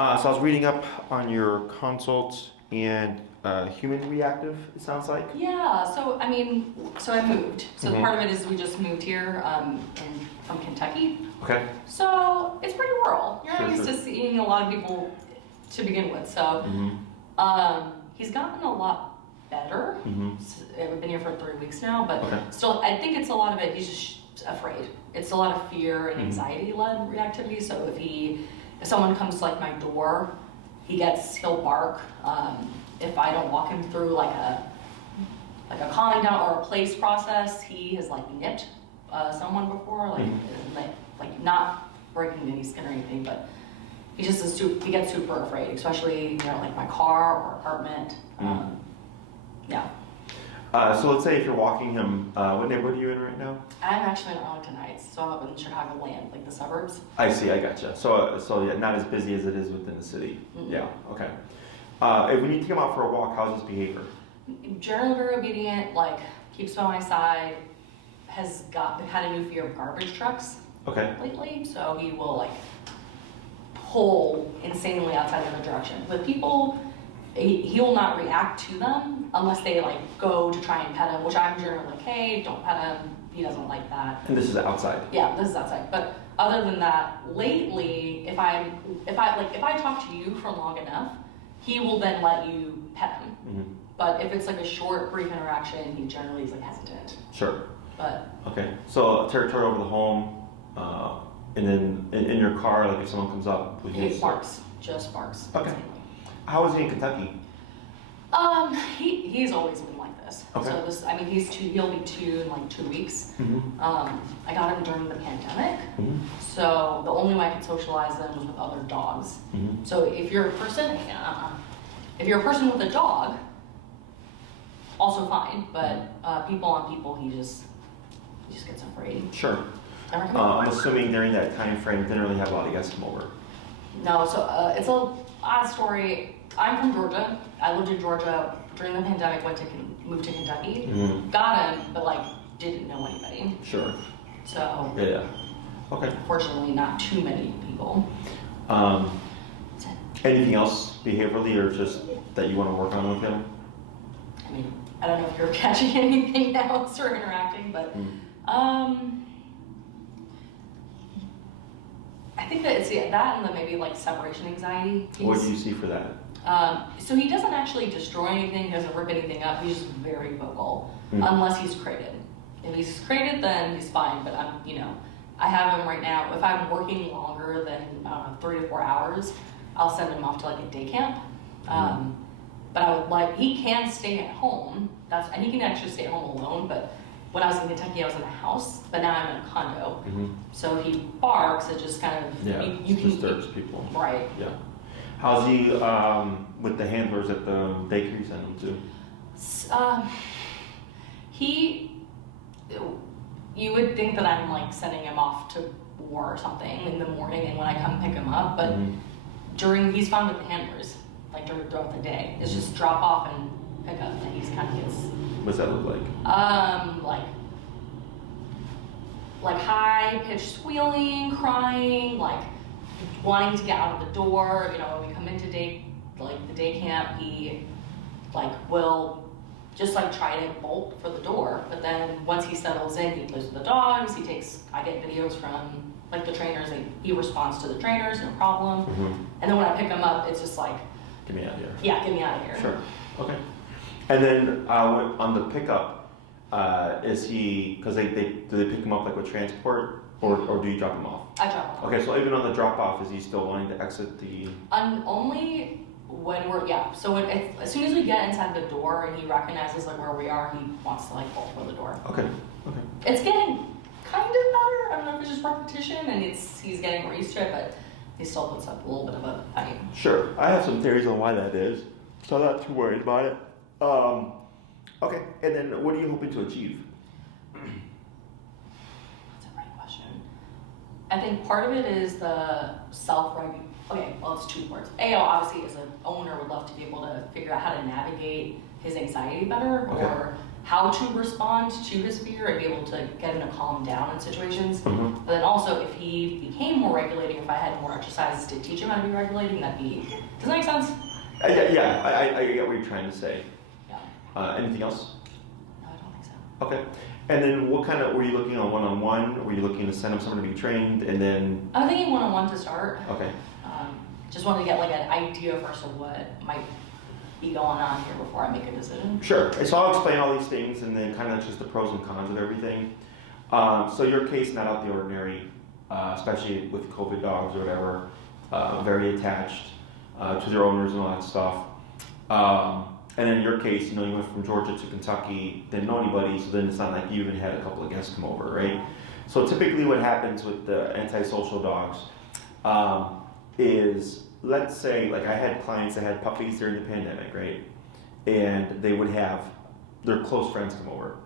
So I was reading up on your consult and human reactive, it sounds like. Yeah, so I moved. So part of it is we just moved here from Kentucky. Okay. So it's pretty rural. You're not used to seeing a lot of people to begin with. So he's gotten a lot better. I've been here for 3 weeks now, but still, I think it's a lot of it, he's just afraid. It's a lot of fear and anxiety-led reactivity. So if someone comes to like my door, he'll bark. If I don't walk him through like a calming down or a place process, he has like nipped someone before, like not breaking any skin or anything, but he just he gets super afraid, especially like my car or apartment. Yeah. So let's say if you're walking him, what neighborhood are you in right now? I'm actually in Arlington Heights, so I'm up in Chicagoland, like the suburbs. I see, I gotcha. So yeah, not as busy as it is within the city. Yeah, okay. If we need to take him out for a walk, how's his behavior? Generally very obedient, like keeps by my side, has had a new fear of garbage trucks lately, so he will like pull insanely outside of the direction. With people, he will not react to them unless they like go to try and pet him, which I'm generally like, hey, don't pet him. He doesn't like that. And this is outside. Yeah, this is outside. But other than that, lately, if I talk to you for long enough, he will then let you pet him. But if it's like a short, brief interaction, he generally is like hesitant. Sure. But okay. So territorial over the home, and then in your car, like if someone comes up, he barks, just barks. Okay. How is he in Kentucky? He's always been like this. Okay. So he'll be 2 in like 2 weeks. I got him during the pandemic. So the only way I could socialize them was with other dogs. So if you're a person with a dog, also fine, but people on people, he just gets afraid. Sure. I'm assuming during that time frame, didn't really have a lot of guests come over. No, so it's a odd story. I'm from Georgia. I lived in Georgia during the pandemic. Moved to Kentucky. Got him, but like didn't know anybody. Sure. So yeah. Okay. Fortunately, not too many people. Anything else behaviorally, or just that you want to work on with him? I mean, I don't know if you're catching anything now as we're interacting, but I think that it's that and the maybe like separation anxiety piece. What do you see for that? So he doesn't actually destroy anything, he doesn't rip anything up, he's just very vocal, unless he's crated. If he's crated, then he's fine, but I have him right now, if I'm working longer than 3 to 4 hours, I'll send him off to like a day camp. But I would he can stay at home, and he can actually stay at home alone, but when I was in Kentucky, I was in a house, but now I'm in a condo. So if he barks, it just kind of you can disturbs people. Right. Yeah. How's he with the handlers at the daycare you send him to? You would think that I'm like sending him off to war or something in the morning, and when I come pick him up, but he's fine with the handlers, like throughout the day. It's just drop off and pick up, and he kind of gets. What's that look like? Like high-pitched squealing, crying, like wanting to get out of the door. When we come into the day camp, he will just try to bolt for the door. But then once he settles in, he plays with the dogs. I get videos from the trainers, and he responds to the trainers, no problem. And then when I pick him up, it's just like, get me out of here. Yeah, get me out of here. Sure. Okay. And then on the pickup, is he, because do they pick him up with transport, or do you drop him off? I drop him off. Okay, so even on the drop off, is he still wanting to exit the? Only when so as soon as we get inside the door and he recognizes where we are, he wants to bolt for the door. Okay. It's getting kind of better. I don't know if it's just repetition and he's getting used to it, but he still puts up a little bit of a fight. Sure, I have some theories on why that is, so I'm not too worried about it. Okay, and then what are you hoping to achieve? That's a great question. I think part of it is the self-regulation. Okay, well, it's 2 parts. Obviously, as an owner, would love to be able to figure out how to navigate his anxiety better, or how to respond to his fear and be able to get him to calm down in situations. Mm-hmm. But then also, if he became more regulating, if I had more exercises to teach him how to be regulating, does that make sense? I get what you're trying to say. Yeah. Anything else? No, I don't think so. Okay. And then what kind of, were you looking on one-on-one? Were you looking to send him someone to be trained and then? I was thinking one-on-one to start. Okay. Just wanted to get like an idea first of what might be going on here before I make a decision. Sure. So I'll explain all these things and then kind of just the pros and cons of everything. So your case, not out the ordinary, especially with COVID dogs or whatever, very attached to their owners and all that stuff. And in your case, you went from Georgia to Kentucky, didn't know anybody, so then it's not like you even had a couple of guests come over, right? So typically what happens with the antisocial dogs is, let's say, like I had clients that had puppies during the pandemic, right? And they would have their close friends come over.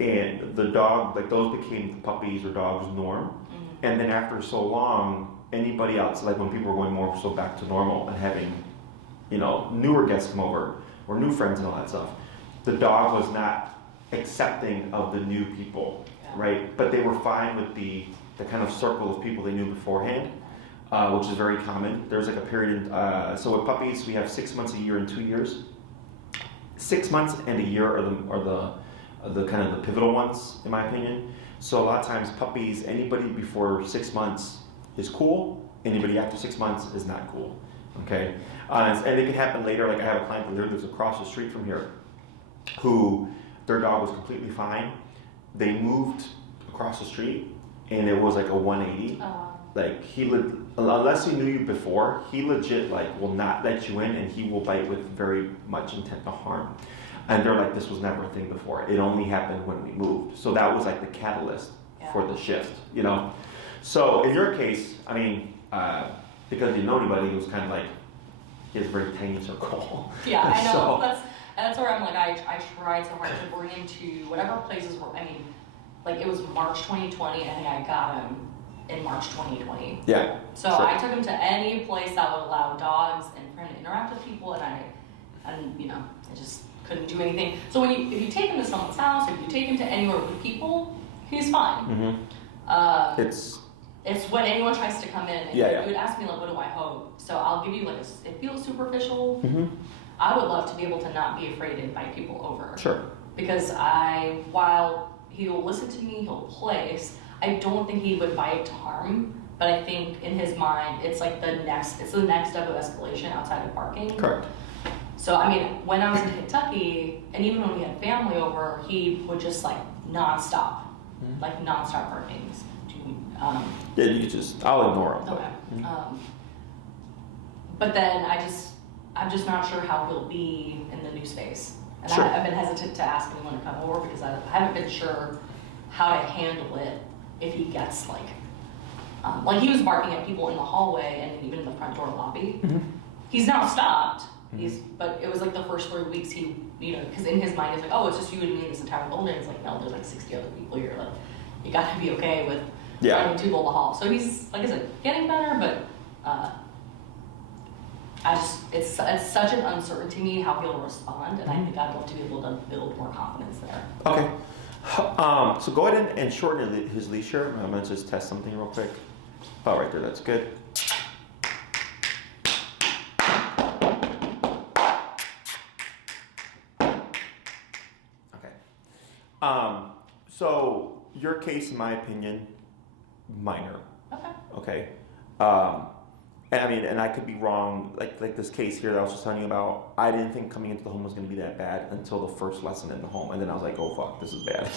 And the dog, like those became the puppies or dogs' norm. Mm-hmm. And then after so long, anybody else, like when people were going more so back to normal and having, newer guests come over or new friends and all that stuff, the dog was not accepting of the new people, right? But they were fine with the kind of circle of people they knew beforehand, which is very common. There's like a period, so with puppies, we have 6 months, a year, and 2 years. 6 months and a year are the kind of the pivotal ones, in my opinion. So a lot of times puppies, anybody before 6 months is cool, anybody after 6 months is not cool, okay? And it can happen later. Like I have a client that lives across the street from here who their dog was completely fine. They moved across the street and it was like a 180. Like unless he knew you before, he legit will not let you in and he will bite with very much intent to harm. And they're like, this was never a thing before. It only happened when we moved. So that was like the catalyst for the shift, So in your case, I mean, because you didn't know anybody, it was kind of like, he has a very tiny circle. Yeah, I know. That's where I'm like, I tried so hard to bring him to whatever places were, like it was March 2020, and I think I got him in March 2020. Yeah. So sure. I took him to any place that would allow dogs and for him to interact with people, and I just couldn't do anything. So if you take him to someone's house, if you take him to anywhere with people, he's fine. Mm-hmm. It's when anyone tries to come in and you would ask me like, what do I hope? So I'll give you like it feels superficial. Mm-hmm. I would love to be able to not be afraid to invite people over. Sure. Because while he'll listen to me, he'll play. I don't think he would bite to harm, but I think in his mind, it's like the next step of escalation outside of barking. Correct. So when I was in Kentucky, and even when we had family over, he would just nonstop barking. Yeah, you could I'll ignore him. Okay. Mm-hmm. But then I'm just not sure how he'll be in the new space. And sure. I've been hesitant to ask anyone to come over because I haven't been sure how to handle it if he gets he was barking at people in the hallway and even in the front door lobby. Mm-hmm. He's now stopped. Mm-hmm. But it was the first 3 weeks he, because in his mind he's like, oh, it's just you and me in this entire building. It's like, no, there's 60 other people here. You gotta be okay with letting two go the hall. So he's, like I said, getting better, but it's such an uncertainty to me how he'll respond, and I think I'd love to be able to build more confidence there. Okay. So go ahead and shorten his leash here. I'm going to just test something real quick. Oh, right there, that's good. Okay. So your case, in my opinion, minor. Okay. And I could be wrong, like this case here that I was just telling you about. I didn't think coming into the home was going to be that bad until the first lesson in the home, and then I was like, oh fuck, this is bad.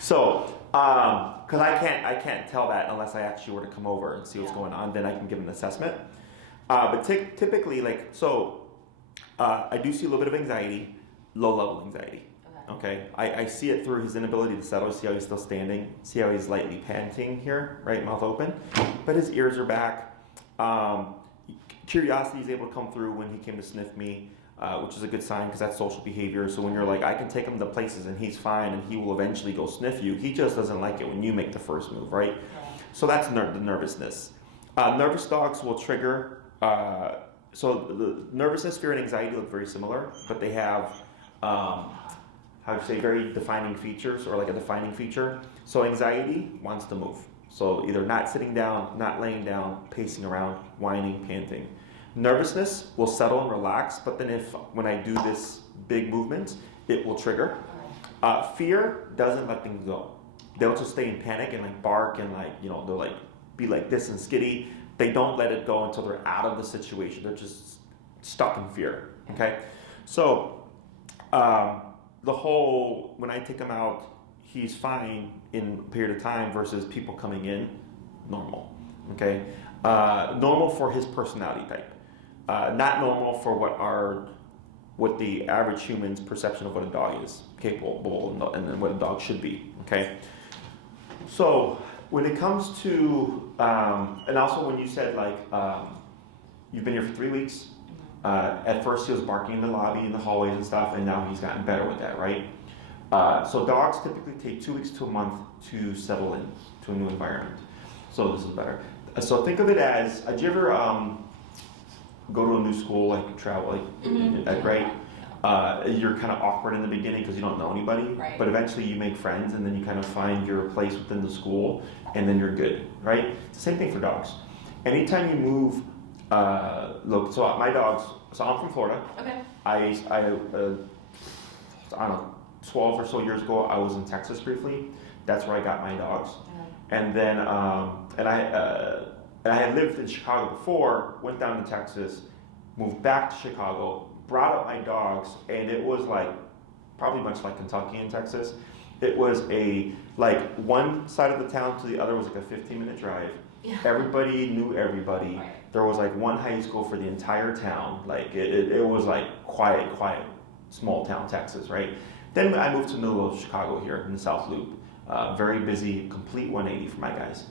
So, because I can't tell that unless I actually were to come over and see what's going on, then I can give an assessment. But typically, I do see a little bit of anxiety, low level anxiety. Okay, I see it through his inability to settle. See how he's still standing. See how he's lightly panting here, right, mouth open, but his ears are back. Curiosity is able to come through when he came to sniff me, which is a good sign because that's social behavior. So when you're like, I can take him to places and he's fine and he will eventually go sniff you, he just doesn't like it when you make the first move, right? So that's the nervousness. Nervous dogs will trigger, so the nervousness, fear, and anxiety look very similar, but they have how to say, very defining features or like a defining feature. So anxiety wants to move. So either not sitting down, not laying down, pacing around, whining, panting. Nervousness will settle and relax, but then when I do this big movement, it will trigger. Fear doesn't let things go. They'll just stay in panic and like bark and like, they'll like be like this and skitty. They don't let it go until they're out of the situation. They're just stuck in fear, okay? So when I take him out, he's fine in a period of time versus people coming in, normal, okay? Normal for his personality type. Not normal for what the average human's perception of what a dog is capable and what a dog should be, okay? So when it comes to, and also when you said like, you've been here for 3 weeks, at first he was barking in the lobby, in the hallways and stuff, and now he's gotten better with that, right? So dogs typically take 2 weeks to a month to settle in to a new environment. So this is better. So think of it as, did you ever go to a new school, like travel, like, right? You're kind of awkward in the beginning because you don't know anybody, right. But eventually you make friends and then you kind of find your place within the school and then you're good, right? It's the same thing for dogs. Anytime you move, look, so my dogs, so I'm from Florida. Okay. I don't know, 12 or so years ago, I was in Texas briefly. That's where I got my dogs. Yeah. And then, and I had lived in Chicago before, went down to Texas, moved back to Chicago, brought up my dogs, and it was like, probably much like Kentucky and Texas. It was like one side of the town to the other was like a 15-minute drive. Yeah. Everybody knew everybody. Right. There was like one high school for the entire town. Like it was like quiet, small town Texas, right? Then I moved to the middle of Chicago here in the South Loop. Very busy, complete 180 for my guys.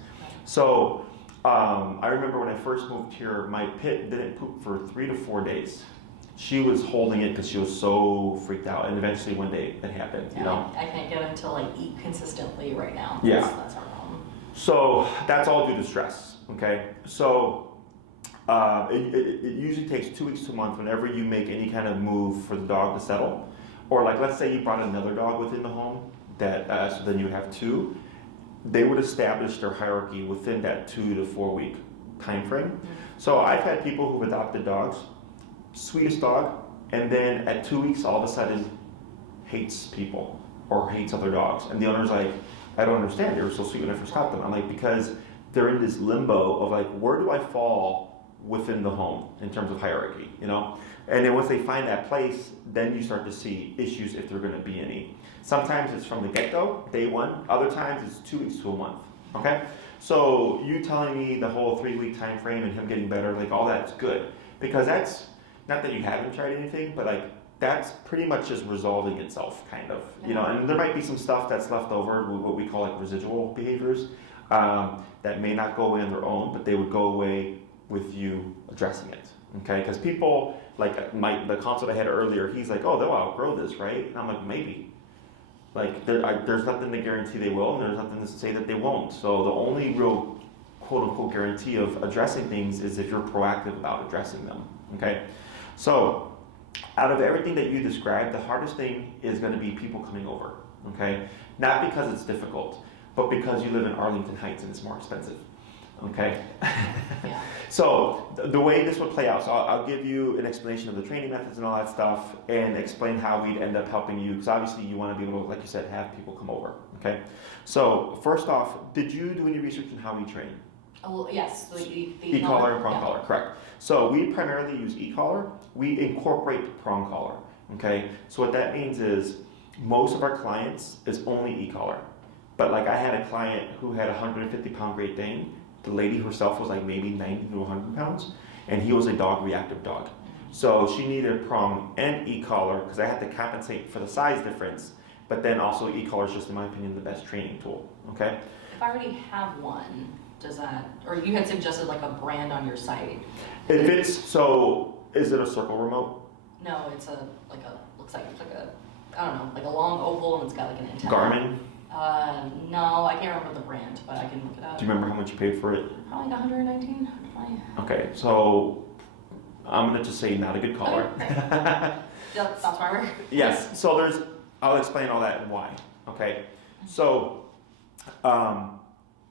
So I remember when I first moved here, my pit didn't poop for 3 to 4 days. She was holding it because she was so freaked out, and eventually one day it happened. Yeah, I can't get him to like eat consistently right now. Yeah, that's our problem. So that's all due to stress. Okay, so it usually takes 2 weeks to a month whenever you make any kind of move for the dog to settle, or like let's say you brought another dog within the home that so then you would have two. They would establish their hierarchy within that 2 to 4 week time frame. Mm-hmm. So I've had people who've adopted dogs, sweetest dog, and then at 2 weeks all of a sudden hates people or hates other dogs. And the owner's like, I don't understand, they were so sweet when I first got them. I'm like, because they're in this limbo of like, where do I fall within the home in terms of hierarchy, And then once they find that place, then you start to see issues if there are gonna be any. Sometimes it's from the get-go, day one. Other times it's 2 weeks to a month, okay? So you telling me the whole 3 week time frame and him getting better, like all that's good. Because that's, not that you haven't tried anything, but like that's pretty much just resolving itself, kind of, and there might be some stuff that's left over, what we call like residual behaviors, that may not go away on their own, but they would go away with you addressing it, okay? Because people, like the consult I had earlier, he's like, oh, they'll outgrow this, right? And I'm like, maybe. Like there's nothing to guarantee they will, and there's nothing to say that they won't. So the only real quote-unquote guarantee of addressing things is if you're proactive about addressing them, okay? So out of everything that you described, the hardest thing is going to be people coming over, okay? Not because it's difficult, but because you live in Arlington Heights and it's more expensive, okay? Yeah. So the way this would play out, so I'll give you an explanation of the training methods and all that stuff and explain how we'd end up helping you, because obviously you want to be able to, like you said, have people come over, okay? So first off, did you do any research on how we train? Oh, well, yes, the e-collar and prong collar, correct. So we primarily use e-collar. We incorporate prong collar, okay? So what that means is most of our clients is only e-collar. But like I had a client who had a 150-pound Great Dane. The lady herself was like maybe 90 to 100 pounds, and he was a reactive dog. So she needed prong and e-collar because I had to compensate for the size difference, but then also e-collar is just, in my opinion, the best training tool, okay? If I already have one, does that, or you had suggested like a brand on your site. If it's, so is it a circle remote? No, it's looks like it's like a, I don't know, like a long oval and it's got like an antenna. Garmin? No, I can't remember the brand, but I can look it up. Do you remember how much you paid for it? Probably like 119, 120. Okay, so I'm gonna just say not a good collar. Okay. That's my word. Yes, so I'll explain all that and why. Okay, so so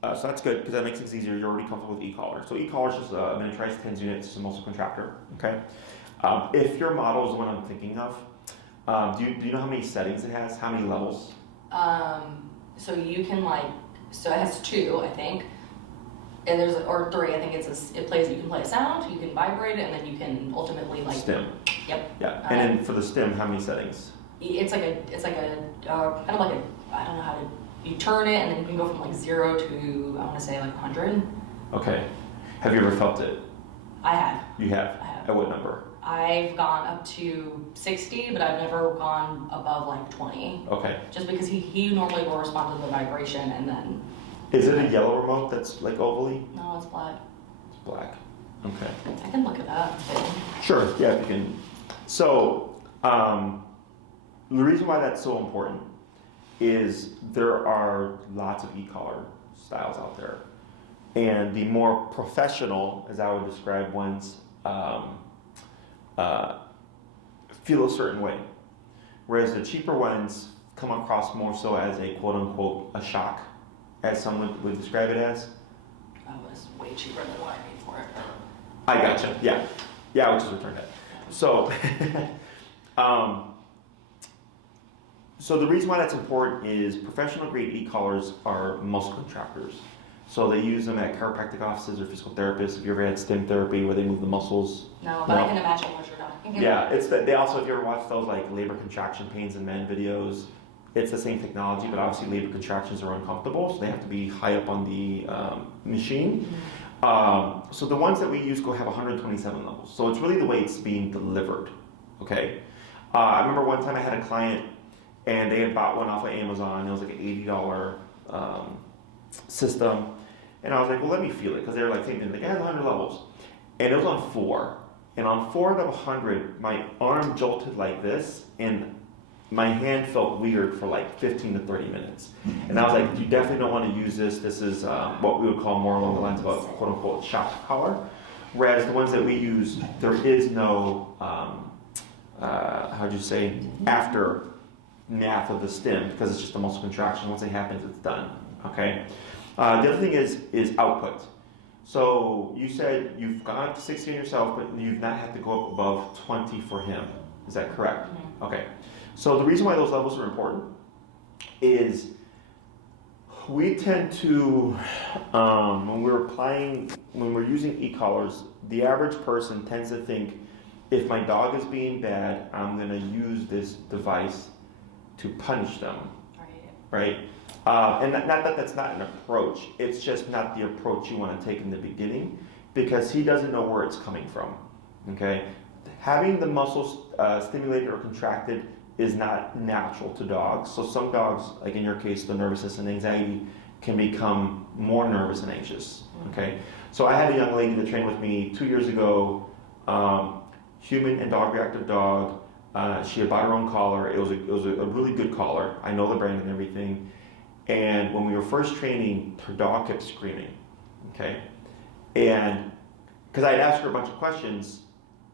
that's good because that makes things easier. You're already comfortable with e-collar. So e-collar is just a miniaturized TENS unit. It's a muscle contractor. Okay, if your model is the one I'm thinking of, do you know how many settings it has? How many levels? So you can so it has 2, I think. And there's, or 3, I think you can play a sound, you can vibrate it, and then you can ultimately stim. Yep. Yeah, and then for the stim, how many settings? It's like a kind of like a, I don't know how to, you turn it, and then you can go from 0 to, I want to say 100. Okay. Have you ever felt it? I have. You have? I have. At what number? I've gone up to 60, but I've never gone above 20. Okay. Just because he normally will respond to the vibration, and then. Is it a yellow remote that's ovally? No, it's black. It's black. Okay. I can look it up. Sure, yeah, if you can. So, the reason why that's so important is there are lots of e-collar styles out there. And the more professional, as I would describe ones, feel a certain way. Whereas the cheaper ones come across more so as a quote-unquote a shock, as someone would describe it as. That was way cheaper than what I paid for it. I gotcha. Yeah, yeah, I would just return that. So, so the reason why that's important is professional grade e-collars are muscle contractors. So they use them at chiropractic offices or physical therapists. If you ever had stim therapy where they move the muscles. No, but I can imagine what you're talking about. Yeah, it's that they also, if you ever watch those labor contraction pains in men videos, it's the same technology, but obviously labor contractions are uncomfortable, so they have to be high up on the machine. Mm-hmm. So the ones that we use have 127 levels. So it's really the way it's being delivered. Okay. I remember one time I had a client and they had bought one off of Amazon. It was like an $80 system. And I was like, well, let me feel it. Because they were like, saying, it has 100 levels. And it was on 4. And on 4 out of 100, my arm jolted like this. And my hand felt weird for 15 to 30 minutes. And I was like, you definitely don't want to use this. This is what we would call more along the lines of a quote-unquote shock collar. Whereas the ones that we use, there is no, aftermath of the stim, because it's just a muscle contraction. Once it happens, it's done. Okay. The other thing is output. So you said you've gone up to 60 on yourself, but you've not had to go up above 20 for him. Is that correct? Mm-hmm. Okay. So the reason why those levels are important is we tend to, when we're using e-collars, the average person tends to think, if my dog is being bad, I'm going to use this device to punish them. Right? And not that that's not an approach, it's just not the approach you want to take in the beginning, because he doesn't know where it's coming from. Okay? Having the muscles stimulated or contracted is not natural to dogs. So some dogs, like in your case, the nervousness and anxiety, can become more nervous and anxious. Okay, so I had a young lady that trained with me 2 years ago, human and dog reactive dog. She had bought her own collar. It was a really good collar. I know the brand and everything. And when we were first training, her dog kept screaming. Okay, and because I had asked her a bunch of questions,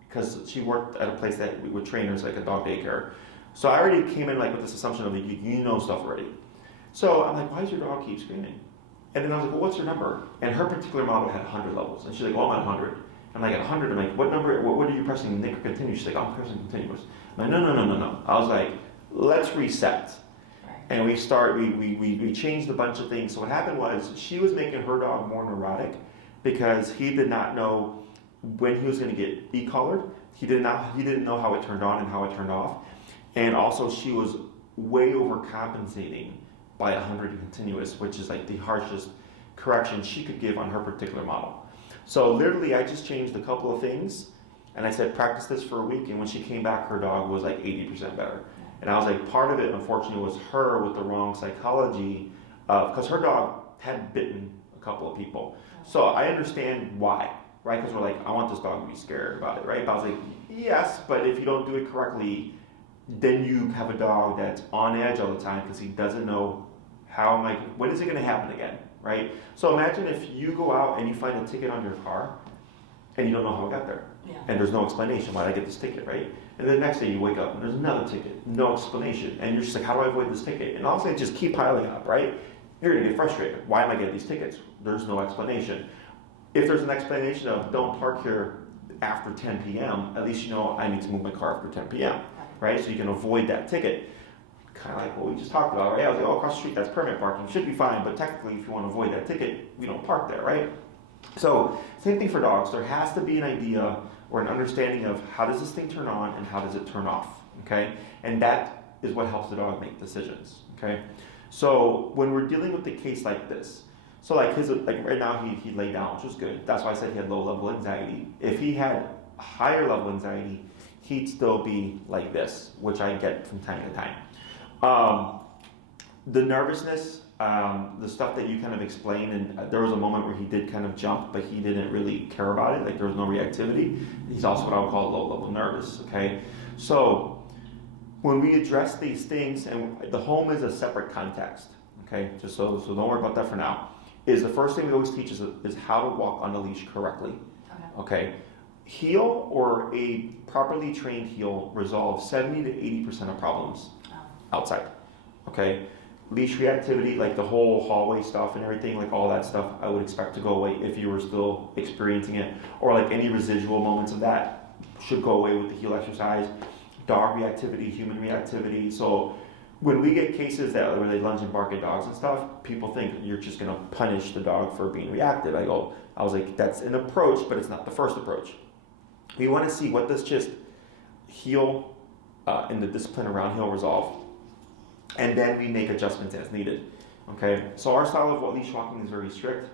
because she worked at a place that we would train her as like a dog daycare. So I already came in with this assumption of you know stuff already. So I'm like, why does your dog keep screaming? And then I was like, well, what's your number? And her particular model had 100 levels. And she's like, well, I'm at 100. I'm like, at 100, I'm like, what number, what are you pressing, Nick or continuous? She's like, I'm pressing continuous. I'm like, no. I was like, let's reset. And we changed a bunch of things. So what happened was, she was making her dog more neurotic because he did not know when he was going to get e-collared. He didn't know how it turned on and how it turned off. And also she was way overcompensating by 100 continuous, which is like the harshest correction she could give on her particular model. So literally I just changed a couple of things and I said, practice this for a week. And when she came back, her dog was like 80% better. And I was like, part of it, unfortunately, was her with the wrong psychology, because her dog had bitten a couple of people. So I understand why, right? Because we're like, I want this dog to be scared about it, right? But I was like, yes, but if you don't do it correctly, then you have a dog that's on edge all the time because he doesn't know when is it going to happen again, right? So imagine if you go out and you find a ticket on your car and you don't know how it got there. Yeah. And there's no explanation why I get this ticket, right? And the next day you wake up and there's another ticket, no explanation. And you're just like, how do I avoid this ticket? And all of a sudden, just keep piling up, right? You're gonna get frustrated. Why am I getting these tickets? There's no explanation. If there's an explanation of don't park here after 10 p.m., at least you know I need to move my car after 10 p.m., right? So you can avoid that ticket. Kind of like what we just talked about, right? I was like, oh, across the street, that's permit parking. Should be fine, but technically, if you want to avoid that ticket, we don't park there, right? So, same thing for dogs. There has to be an idea or an understanding of how does this thing turn on and how does it turn off, okay? And that is what helps the dog make decisions, okay? So, when we're dealing with a case like this, so like right now he laid down, which was good. That's why I said he had low level anxiety. If he had higher level anxiety, he'd still be like this, which I get from time to time. The nervousness, the stuff that you kind of explained, and there was a moment where he did kind of jump, but he didn't really care about it, like there was no reactivity. He's also what I would call low level nervous, okay? So when we address these things, and the home is a separate context, okay? Just so don't worry about that for now. Is the first thing we always teach is how to walk on the leash correctly, okay? Heel or a properly trained heel resolves 70 to 80% of problems outside, okay? Leash reactivity, like the whole hallway stuff and everything, like all that stuff, I would expect to go away if you were still experiencing it, or like any residual moments of that should go away with the heel exercise. Dog reactivity, human reactivity. So when we get cases where they lunge and bark at dogs and stuff, people think you're just gonna punish the dog for being reactive. I was like, that's an approach, but it's not the first approach. We want to see what does just heel and the discipline around heel resolve, and then we make adjustments as needed. Okay, so our style of leash walking is very strict.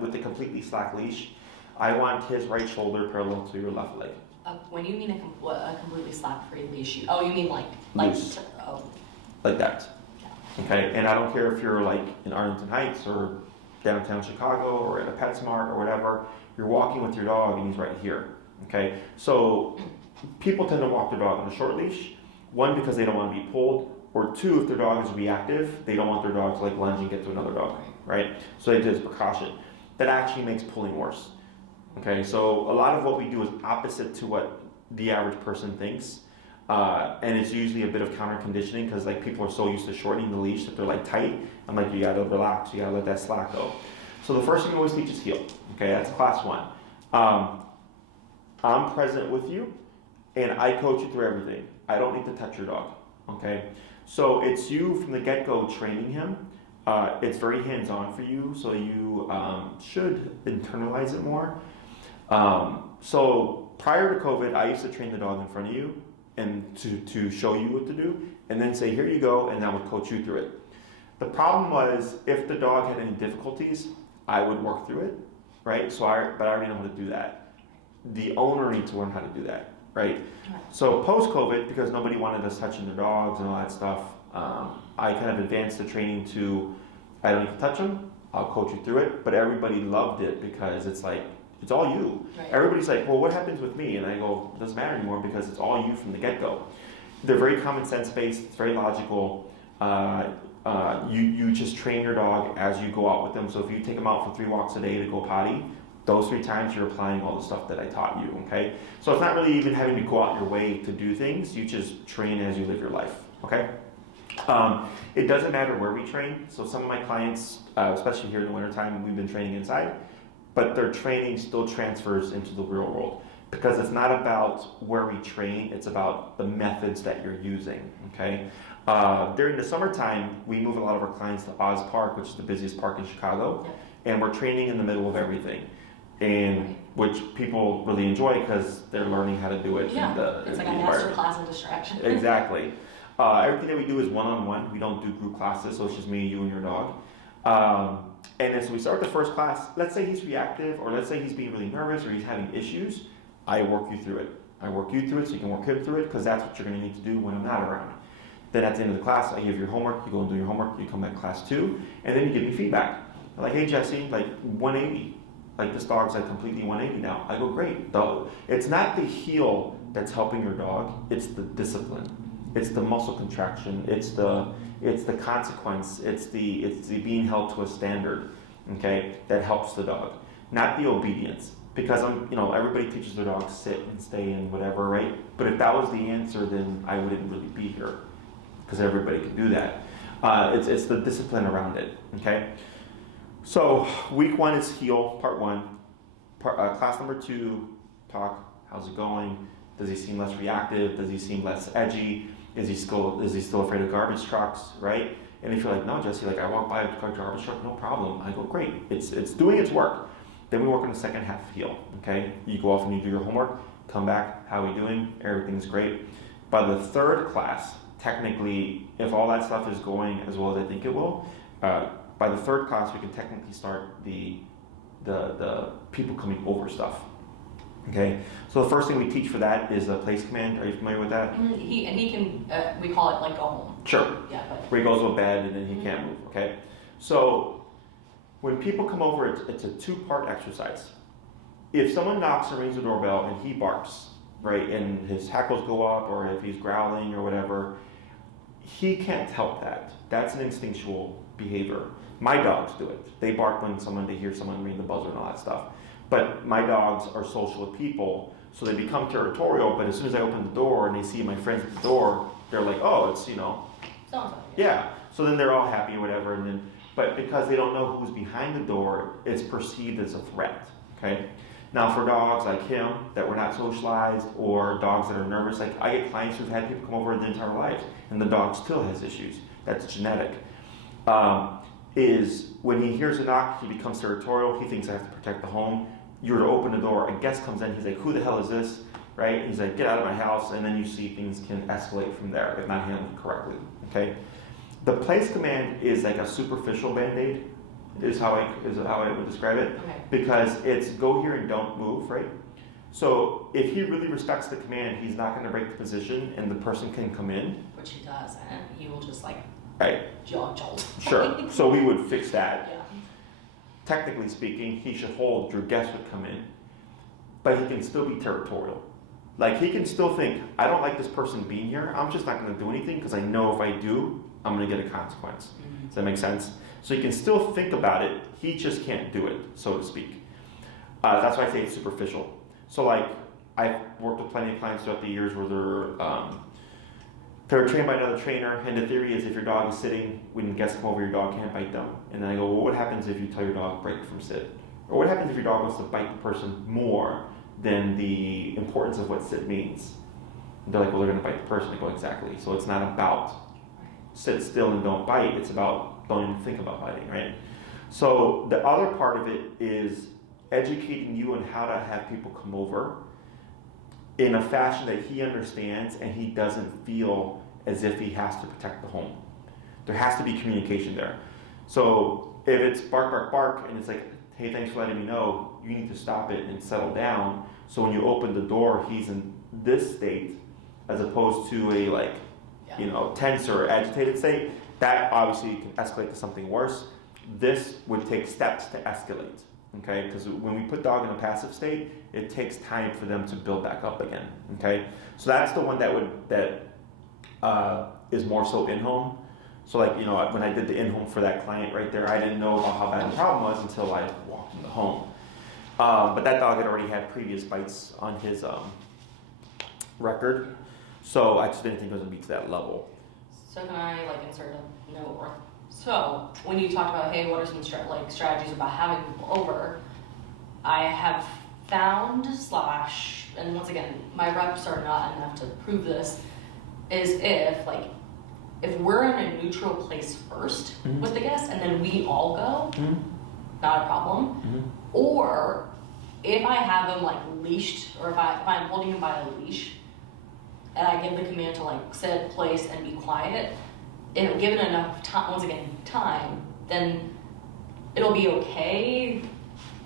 With a completely slack leash, I want his right shoulder parallel to your left leg. When you mean a completely slack-free leash, you mean like loose, like that. Yeah. Okay, and I don't care if you're like in Arlington Heights or downtown Chicago or at a PetSmart or whatever. You're walking with your dog and he's right here. Okay, so people tend to walk their dog on a short leash. One, because they don't want to be pulled, or two, if their dog is reactive, they don't want their dog to like lunge and get to another dog, right? So they do this precaution. That actually makes pulling worse. Okay, so a lot of what we do is opposite to what the average person thinks, and it's usually a bit of counter conditioning because like people are so used to shortening the leash that they're like tight. I'm like, you gotta relax, you gotta let that slack go. So the first thing we always teach is heel. Okay, that's class one. I'm present with you, and I coach you through everything. I don't need to touch your dog. Okay, so it's you from the get-go training him. It's very hands-on for you, so you should internalize it more. So prior to COVID, I used to train the dog in front of you and to show you what to do, and then say, here you go, and I would coach you through it. The problem was, if the dog had any difficulties, I would work through it, right? But I already know how to do that. The owner needs to learn how to do that, right? So post-COVID, because nobody wanted us touching their dogs and all that stuff, I kind of advanced the training to, I don't need to touch them, I'll coach you through it, but everybody loved it because it's like, it's all you. Right. Everybody's like, well, what happens with me? And I go, it doesn't matter anymore because it's all you from the get-go. They're very common sense based, it's very logical. You just train your dog as you go out with them. So if you take them out for 3 walks a day to go potty, those 3 times you're applying all the stuff that I taught you, okay? So it's not really even having to go out your way to do things, you just train as you live your life, okay? It doesn't matter where we train. So some of my clients, especially here in the wintertime, we've been training inside, but their training still transfers into the real world because it's not about where we train, it's about the methods that you're using, okay? During the summertime, we move a lot of our clients to Oz Park, which is the busiest park in Chicago, and we're training in the middle of everything, and which people really enjoy because they're learning how to do it. Yeah, it's like a master class in distraction. Exactly. Everything that we do is one-on-one. We don't do group classes, so it's just me, you, and your dog. And then so we start the first class. Let's say he's reactive, or let's say he's being really nervous, or he's having issues. I work you through it. I work you through it so you can work him through it, because that's what you're going to need to do when I'm not around. Then at the end of the class, I give your homework. You go and do your homework. You come back class 2, and then you give me feedback. I'm like, hey Jesse, like 180. Like this dog's like completely 180 now. I go, great. It's not the heel that's helping your dog. It's the discipline. It's the muscle contraction. It's the consequence. It's the being held to a standard, okay, that helps the dog. Not the obedience. because everybody teaches their dog sit and stay and whatever, right? But if that was the answer, then I wouldn't really be here, because everybody can do that. It's the discipline around it, okay? So week 1 is heal, part 1. Class number 2, talk, how's it going? Does he seem less reactive? Does he seem less edgy? Is he still afraid of garbage trucks, right? And if you're like, no, Jesse, like I walk by a garbage truck, no problem. I go, great, it's doing its work. Then we work on the second half of heal, okay? You go off and you do your homework, come back, how are we doing? Everything's great. By the 3rd class, technically, if all that stuff is going as well as I think it will, by the 3rd class, we can technically start the people coming over stuff. Okay, so the first thing we teach for that is a place command. Are you familiar with that? He can, we call it like go home. Sure. Yeah, but where he goes to bed and then he can't move, okay? So when people come over, it's a 2-part exercise. If someone knocks and rings the doorbell and he barks, right, and his hackles go up, or if he's growling or whatever, he can't help that. That's an instinctual behavior. My dogs do it. They bark when they hear someone ring the buzzer and all that stuff. But my dogs are social with people, so they become territorial, but as soon as I open the door and they see my friends at the door, they're like, oh, it's, yeah. So then they're all happy or whatever, but because they don't know who's behind the door, it's perceived as a threat, okay? Now for dogs like him that were not socialized, or dogs that are nervous, like I get clients who've had people come over their entire lives and the dog still has issues. That's genetic. Is when he hears a knock, he becomes territorial, he thinks I have to protect the home. You're to open the door, a guest comes in, he's like, who the hell is this? Right? He's like, get out of my house, and then you see things can escalate from there if not handled correctly, okay? The place command is like a superficial band-aid, is how I would describe it, okay. Because it's go here and don't move, right? So if he really respects the command, he's not going to break the position and the person can come in. Which he does, and he will just right. jolt. Sure, so we would fix that. Yeah. Technically speaking, he should hold, your guest would come in, but he can still be territorial. Like he can still think, I don't like this person being here, I'm just not going to do anything because I know if I do, I'm going to get a consequence. Mm-hmm. Does that make sense? So he can still think about it, he just can't do it, so to speak. That's why I say it's superficial. So like, I've worked with plenty of clients throughout the years where they're trained by another trainer, and the theory is if your dog is sitting, when guests come over, your dog can't bite them. And then I go, well, what happens if you tell your dog break from sit? Or what happens if your dog wants to bite the person more than the importance of what sit means? And they're like, well, they're going to bite the person. I go, exactly. So it's not about sit still and don't bite. It's about don't even think about biting, right? So the other part of it is educating you on how to have people come over in a fashion that he understands and he doesn't feel as if he has to protect the home. There has to be communication there. So if it's bark, bark, bark, and it's like, hey, thanks for letting me know, you need to stop it and settle down. So when you open the door, he's in this state as opposed to a tense or agitated state. That obviously can escalate to something worse. This would take steps to escalate. Okay, because when we put dog in a passive state, it takes time for them to build back up again. Okay, so that's the one that is more so in home. So when I did the in home for that client right there, I didn't know about how bad the problem was until I walked in the home. But that dog had already had previous bites on his record, so I just didn't think it was gonna be to that level. So can I insert a note? So when you talked about, hey, what are some strategies about having people over, I have found and once again, my reps are not enough to prove this, is if we're in a neutral place first mm-hmm. with the guest and then we all go, mm-hmm. not a problem. Mm-hmm. Or if I have him leashed, or if I'm holding him by a leash and I give the command to sit, place, and be quiet, if given enough time, once again, then it'll be okay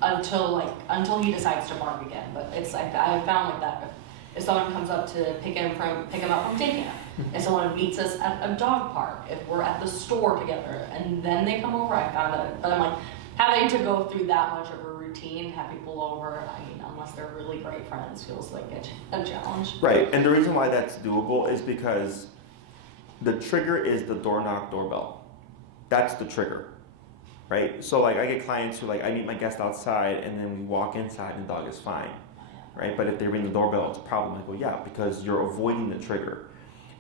until he decides to bark again. But it's I found that if someone comes up to pick him up from daycare, if someone meets us at a dog park, if we're at the store together, and then they come over, I found that. But I'm having to go through that much of a routine, have people over, unless they're really great friends, feels like a challenge. Right, and the reason why that's doable is because the trigger is the door knock doorbell. That's the trigger. right? So like I get clients who like, I meet my guest outside and then we walk inside and the dog is fine, right? But if they ring the doorbell, it's a problem. I go, yeah, because you're avoiding the trigger.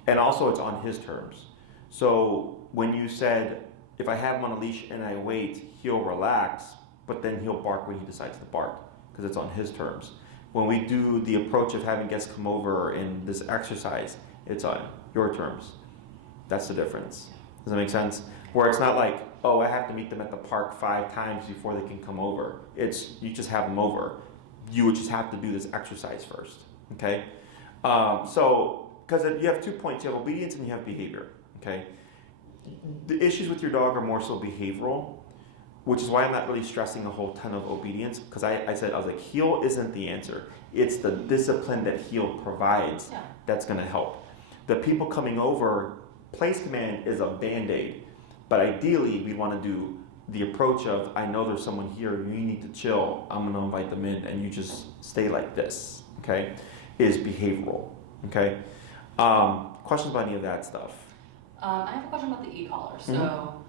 And also it's on his terms. So when you said, if I have him on a leash and I wait, he'll relax, but then he'll bark when he decides to bark, because it's on his terms. When we do the approach of having guests come over in this exercise, it's on your terms. That's the difference. Does that make sense? Where it's not like, oh, I have to meet them at the park 5 times before they can come over. It's, you just have them over. You would just have to do this exercise first, okay? So, because you have 2 points. You have obedience and you have behavior, okay? The issues with your dog are more so behavioral, which is why I'm not really stressing a whole ton of obedience, because I was like, heel isn't the answer. It's the discipline that heel provides that's gonna help. The people coming over, place command is a Band-Aid, but ideally we wanna do the approach of, I know there's someone here, you need to chill, I'm gonna invite them in, and you just stay like this, okay, is behavioral, okay? Questions about any of that stuff? I have a question about the e-collar. So,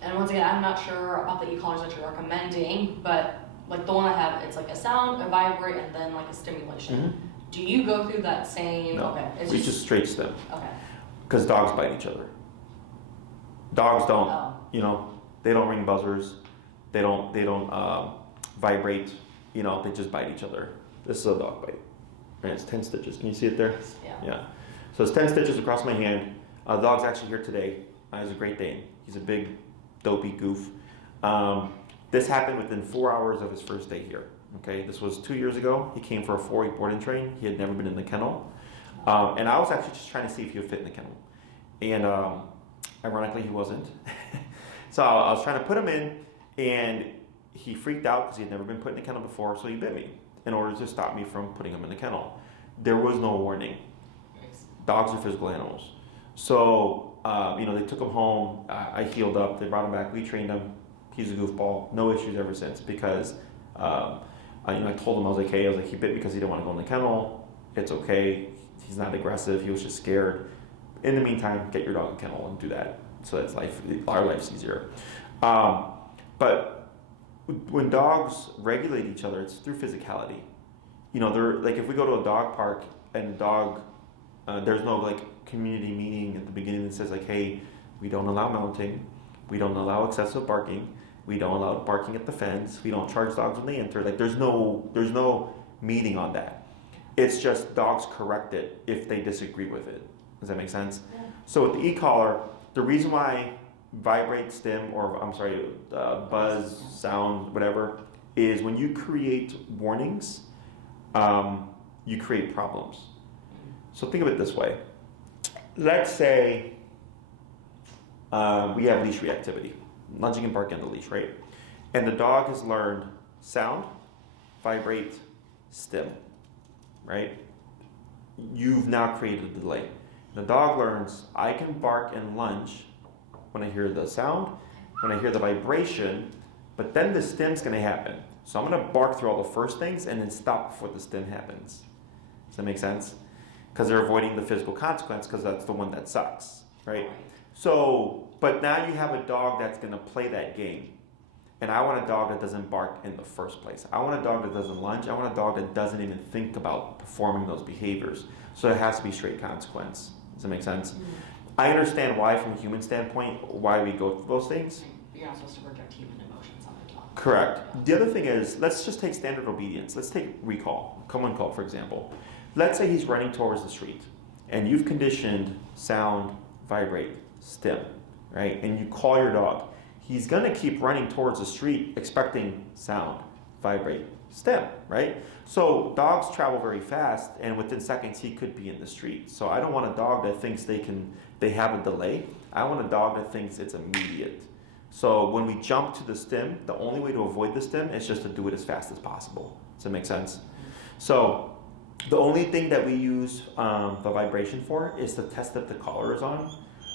and once again, I'm not sure about the e-collars that you're recommending, but like the one I have, it's like a sound, a vibrate, and then like a stimulation. Do you go through that same? No, okay, it's just straight stim. Okay. Because dogs bite each other. Dogs don't, you know, they don't ring buzzers, they don't vibrate, you know, they just bite each other. This is a dog bite, and it's 10 stitches. Can you see it there? Yeah. So it's 10 stitches across my hand. The dog's actually here today. He's a Great Dane. He's a big, dopey goof. This happened within 4 hours of his first day here. Okay, this was 2 years ago. He came for a 4-week board and train. He had never been in the kennel. And I was actually just trying to see if he would fit in the kennel. And ironically, he wasn't. So I was trying to put him in, and he freaked out because he had never been put in a kennel before, so he bit me in order to stop me from putting him in the kennel. There was no warning. Dogs are physical animals. So, you know, they took him home. I healed up. They brought him back. We trained him. He's a goofball. No issues ever since because, I told him, I was like, hey, he bit because he didn't want to go in the kennel. It's okay. He's not aggressive. He was just scared. In the meantime, get your dog in a kennel and do that. So that's our life's easier. But when dogs regulate each other, it's through physicality. You know, they're like, if we go to a dog park and the dog, there's no like community meeting at the beginning that says like, hey, we don't allow mounting, we don't allow excessive barking, we don't allow barking at the fence, we don't charge dogs when they enter. Like there's no meeting on that. It's just dogs correct it if they disagree with it. Does that make sense? Yeah. So with the e-collar, the reason why vibrate, stim, or buzz, sound, whatever, is when you create warnings, you create problems. So think of it this way. Let's say we have leash reactivity, lunging and barking on the leash, right? And the dog has learned sound, vibrate, stim, right? You've now created a delay. The dog learns, I can bark and lunge when I hear the sound, when I hear the vibration, but then the stim's gonna happen. So I'm gonna bark through all the first things and then stop before the stim happens. Does that make sense? Because they're avoiding the physical consequence because that's the one that sucks, right? So, but now you have a dog that's gonna play that game. And I want a dog that doesn't bark in the first place. I want a dog that doesn't lunge. I want a dog that doesn't even think about performing those behaviors. So it has to be straight consequence. Does that make sense? Mm-hmm. I understand why, from a human standpoint, why we go through those things. You're not supposed to project human emotions on the dog. Correct. The other thing is, let's just take standard obedience. Let's take recall, come and call, for example. Let's say he's running towards the street, and you've conditioned sound, vibrate, stim, right? And you call your dog. He's gonna keep running towards the street expecting sound, vibrate, stim, right? So dogs travel very fast, and within seconds he could be in the street. So I don't want a dog that thinks they have a delay. I want a dog that thinks it's immediate. So when we jump to the stim, the only way to avoid the stim is just to do it as fast as possible. Does that make sense? So the only thing that we use the vibration for is to test if the collar is on.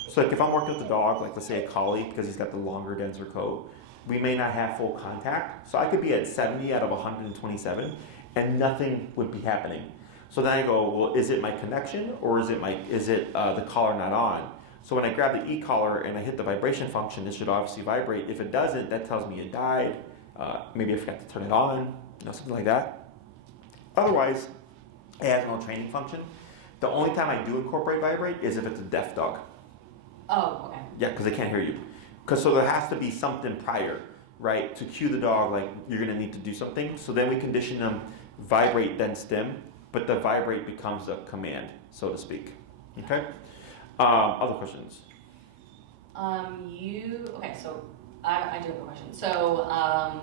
So like if I'm working with a dog, like let's say a Collie, because he's got the longer, denser coat, we may not have full contact. So I could be at 70 out of 127 and nothing would be happening. So then I go, well, is it my connection or is it the collar not on? So when I grab the e-collar and I hit the vibration function, it should obviously vibrate. If it doesn't, that tells me it died. Maybe I forgot to turn it on, something like that. Otherwise, it has no training function. The only time I do incorporate vibrate is if it's a deaf dog. Oh, okay. Yeah, because they can't hear you. So there has to be something prior, right, to cue the dog, like you're going to need to do something. So then we condition them vibrate, then stim, but the vibrate becomes a command, so to speak. Okay? Other questions? Okay, so I do have a question. So,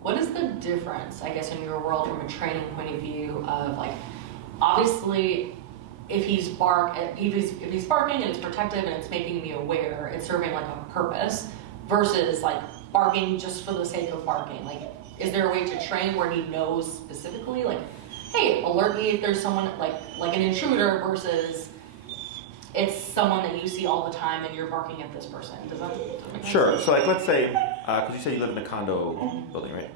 what is the difference, I guess, in your world from a training point of view of, like, obviously, if he's barking and it's protective and it's making me aware, it's serving like a purpose, versus like barking just for the sake of barking. Like, is there a way to train where he knows specifically, like, hey, alert me if there's someone like an intruder, versus it's someone that you see all the time and you're barking at this person? Does that make sense? Sure. So like, let's say, because you said you live in a condo building, right?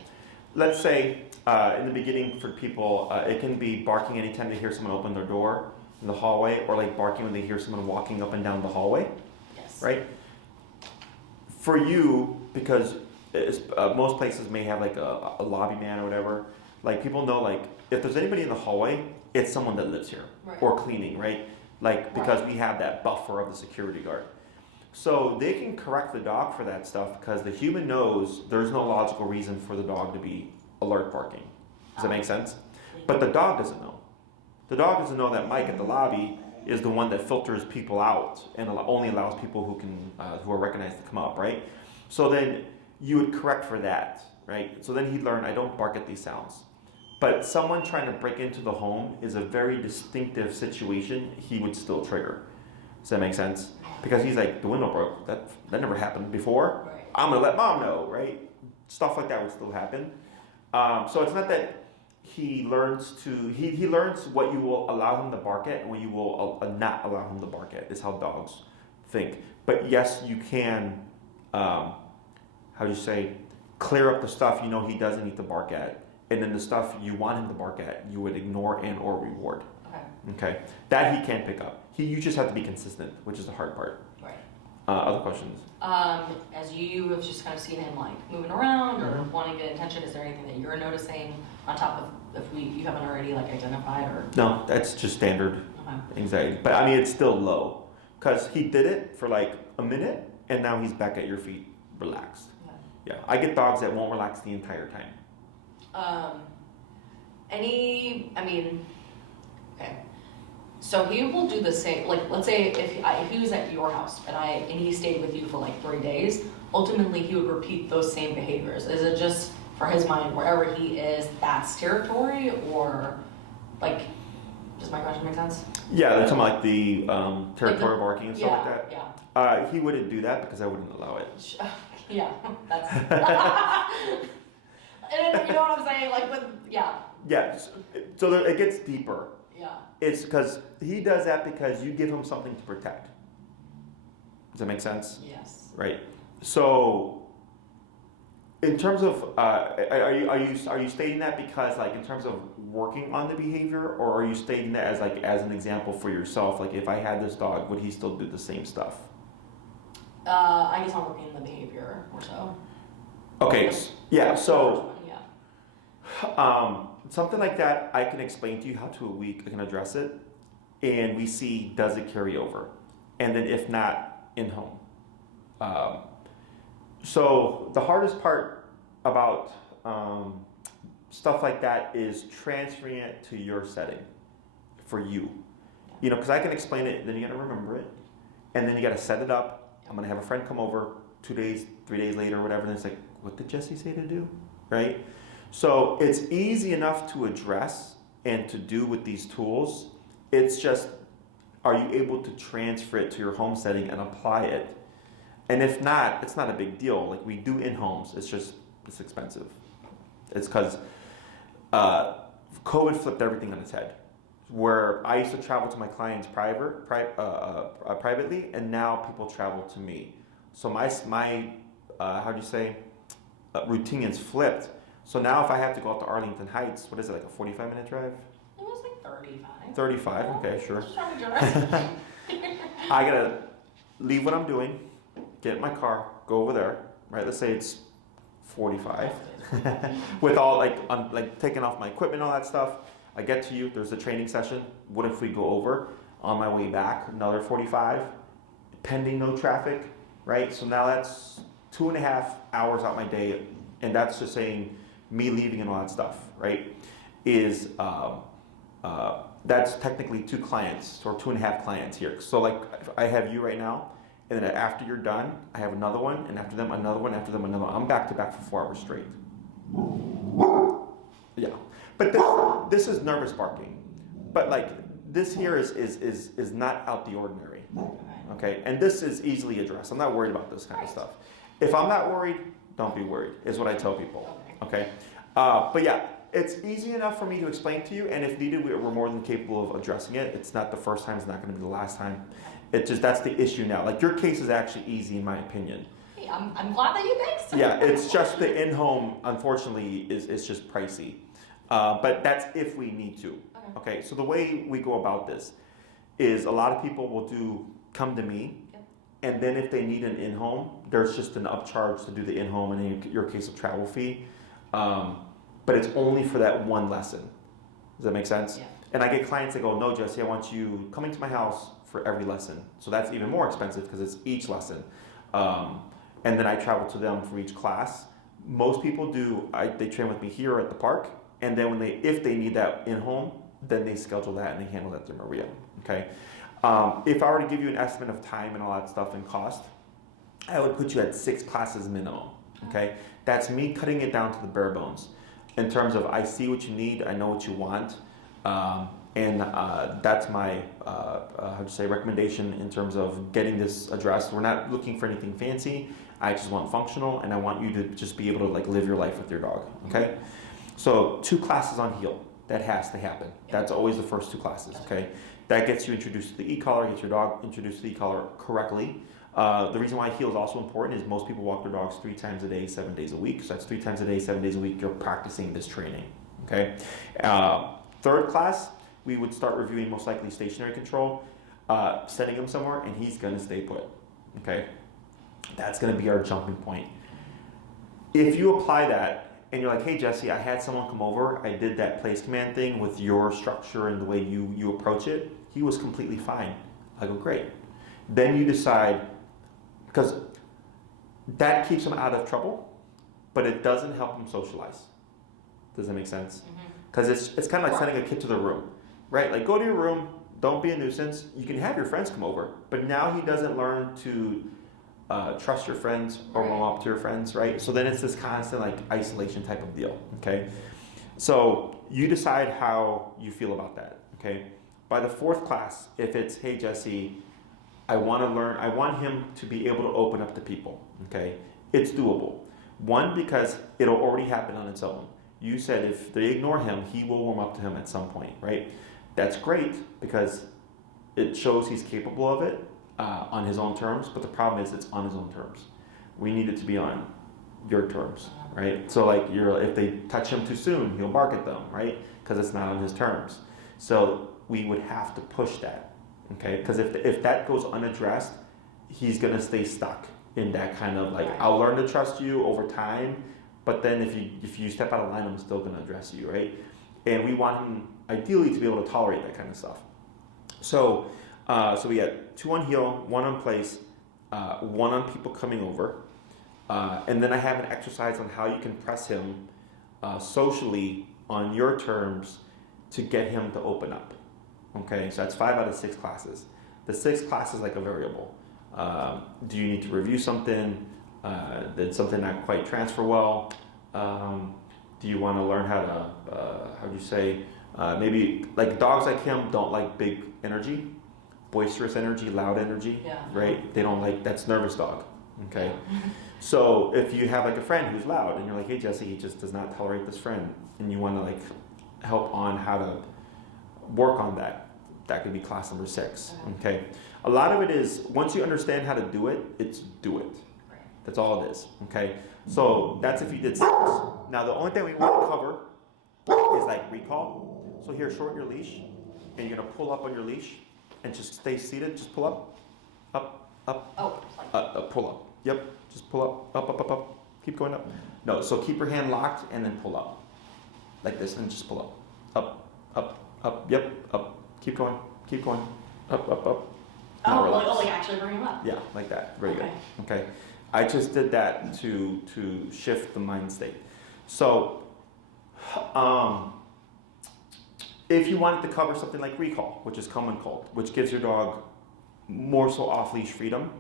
Let's say in the beginning for people, it can be barking anytime they hear someone open their door in the hallway, or like barking when they hear someone walking up and down the hallway. Yes. Right? For you, because most places may have like a lobby man or whatever, like people know, like if there's anybody in the hallway, it's someone that lives here, right, or cleaning, right? Like, because we have that buffer of the security guard. So they can correct the dog for that stuff, because the human knows there's no logical reason for the dog to be alert barking. Does that make sense? But the dog doesn't know. The dog doesn't know that Mike at the lobby is the one that filters people out and only allows people who are recognized to come up, right? So then you would correct for that, right? So then he'd learn, I don't bark at these sounds. But someone trying to break into the home is a very distinctive situation he would still trigger. Does that make sense? Because he's like, the window broke. That never happened before. Right. I'm going to let mom know, right? Stuff like that would still happen. So it's not that he learns he learns what you will allow him to bark at and what you will not allow him to bark at, is how dogs think. But yes, you can, clear up the stuff you know he doesn't need to bark at. And then the stuff you want him to bark at, you would ignore and or reward. Okay. That he can pick up. You just have to be consistent, which is the hard part. Right. Other questions? As you have just kind of seen him like moving around or wanting to get attention, is there anything that you're noticing on top of if you haven't already like identified or? No, that's just standard anxiety. But I mean, it's still low, because he did it for like a minute and now he's back at your feet, relaxed. Okay. Yeah, I get dogs that won't relax the entire time. Okay. So he will do the same, like, let's say if he was at your house and he stayed with you for like 3 days, ultimately he would repeat those same behaviors. Is it just for his mind, wherever he is, that's territory, or like, does my question make sense? Yeah, they're talking about like the territorial barking and stuff like that. Yeah. He wouldn't do that because I wouldn't allow it. Yeah, that's. And you know what I'm saying? Like, Yeah, so it gets deeper. Yeah. It's because he does that because you give him something to protect. Does that make sense? Yes. Right. So, in terms of, are you stating that because, like, in terms of working on the behavior, or are you stating that as an example for yourself? Like, if I had this dog, would he still do the same stuff? I guess I'm working on the behavior or so. Okay. Yeah. So. Yeah. Something like that, I can explain to you how to I can address it, and we see, does it carry over, and then if not, in home. So the hardest part about stuff like that is transferring it to your setting for you. You know, because I can explain it, then you got to remember it, and then you got to set it up. I'm gonna have a friend come over 2 days, 3 days later, or whatever, and it's like, what did Jesse say to do, right? So it's easy enough to address and to do with these tools. It's just, are you able to transfer it to your home setting and apply it? And if not, it's not a big deal. Like we do in homes, it's expensive. It's because COVID flipped everything on its head. Where I used to travel to my clients privately, and now people travel to me. So my routine is flipped. So now if I have to go out to Arlington Heights, what is it, like a 45-minute drive? It was like 35. 35, okay, sure. Just trying to be generous. I gotta leave what I'm doing, get in my car, go over there, right? Let's say it's 45 with all I'm like taking off my equipment, all that stuff. I get to you, there's a training session. What if we go over on my way back, another 45, pending no traffic, right? So now that's 2.5 hours out my day, and that's just saying me leaving and all that stuff, right? That's technically 2 clients or 2.5 clients here. So like I have you right now, and then after you're done, I have another one, and after them another one, after them another one. I'm back to back for 4 hours straight. Yeah, but this is nervous barking, but like this here is not out the ordinary. Okay, and this is easily addressed. I'm not worried about this kind of stuff. If I'm not worried, don't be worried, is what I tell people. Okay, but yeah. It's easy enough for me to explain to you, and if needed, we're more than capable of addressing it. It's not the first time, it's not going to be the last time. It just, that's the issue now. Like, your case is actually easy, in my opinion. Hey, I'm glad that you think so. Yeah, it's just the in-home, unfortunately, is just pricey. But that's if we need to. Okay, so the way we go about this is a lot of people will come to me, and then if they need an in-home, there's just an upcharge to do the in-home, and in your case, a travel fee. But it's only for that one lesson. Does that make sense? Yeah. And I get clients that go, no, Jesse, I want you coming to my house for every lesson. So that's even more expensive because it's each lesson. And then I travel to them for each class. Most people they train with me here at the park. And then if they need that in-home, then they schedule that and they handle that through Maria. Okay. If I were to give you an estimate of time and all that stuff and cost, I would put you at 6 classes minimum. Okay. That's me cutting it down to the bare bones. In terms of, I see what you need, I know what you want, and that's my recommendation in terms of getting this addressed. We're not looking for anything fancy. I just want functional, and I want you to just be able to like live your life with your dog. Okay, so 2 classes on heel. That has to happen. That's always the first 2 classes. Okay, that gets you introduced to the e-collar, gets your dog introduced to the e-collar correctly. The reason why heel is also important is most people walk their dogs 3 times a day, 7 days a week. So that's 3 times a day, 7 days a week. You're practicing this training. Okay. 3rd class, we would start reviewing most likely stationary control, setting him somewhere, and he's going to stay put. Okay. That's going to be our jumping point. If you apply that and you're like, hey Jesse, I had someone come over. I did that place command thing with your structure and the way you approach it. He was completely fine. I go, great. Then you decide. Because that keeps them out of trouble, but it doesn't help them socialize. Does that make sense? Because it's kind of like sending a kid to the room, right? Like, go to your room, don't be a nuisance. You can have your friends come over, but now he doesn't learn to trust your friends or warm up to your friends, right? So then it's this constant like isolation type of deal, okay? So you decide how you feel about that, okay? By the 4th class, if it's, hey Jesse, I want him to be able to open up to people, okay? It's doable. 1, because it'll already happen on its own. You said if they ignore him, he will warm up to him at some point, right? That's great because it shows he's capable of it on his own terms, but the problem is it's on his own terms. We need it to be on your terms, right? So like if they touch him too soon, he'll bark at them, right? Because it's not on his terms. So we would have to push that. Okay, because if that goes unaddressed, he's gonna stay stuck in that kind of like, I'll learn to trust you over time, but then if you step out of line, I'm still gonna address you, right? And we want him ideally to be able to tolerate that kind of stuff. So we got 2 on heel, 1 on place, 1 on people coming over, and then I have an exercise on how you can press him socially on your terms to get him to open up. Okay, so that's 5 out of 6 classes. The 6th class is like a variable. Do you need to review something? Did something not quite transfer well? Do you want to learn how to, maybe like dogs like him don't like big energy, boisterous energy, loud energy, right? They don't like, that's nervous dog, okay? So if you have like a friend who's loud and you're like, hey Jesse, he just does not tolerate this friend, and you want to like help on how to work on that, that could be class number 6. Okay. A lot of it is once you understand how to do it, it's do it. That's all it is. Okay. So that's if you did 6. Now the only thing we want to cover is like recall. So here, shorten your leash, and you're gonna pull up on your leash and just stay seated. Just pull up, up, Oh, like. pull up. Yep, just pull up. Keep going up. No, so keep your hand locked and then pull up. Like this, and just pull up. Up. Yep, up. Keep going. Up. Now relax. Like actually bring them up. Yeah, like that. Very Okay. good. Okay. I just did that to shift the mind state. So, if you wanted to cover something like recall, which is common cold, which gives your dog more so off-leash freedom,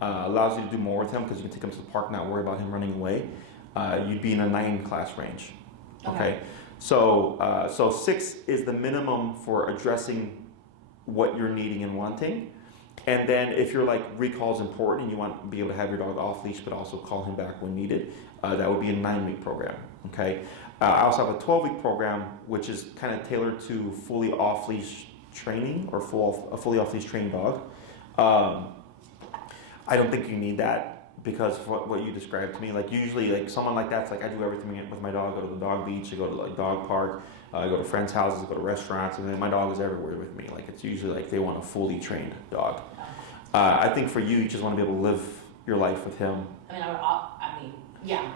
allows you to do more with him because you can take him to the park, not worry about him running away, you'd be in a 9 class range. Okay. So 6 is the minimum for addressing what you're needing and wanting. And then if you're like recall is important and you want to be able to have your dog off leash but also call him back when needed, that would be a 9-week program. Okay. I also have a 12-week program which is kind of tailored to fully off leash training or a fully off leash trained dog. I don't think you need that because of what you described to me. Like usually like someone like that's like I do everything with my dog. I go to the dog beach, I go to like dog park, I go to friends' houses, I go to restaurants, and then my dog is everywhere with me. Like it's usually like they want a fully trained dog. I think for you just want to be able to live your life with him. Yeah.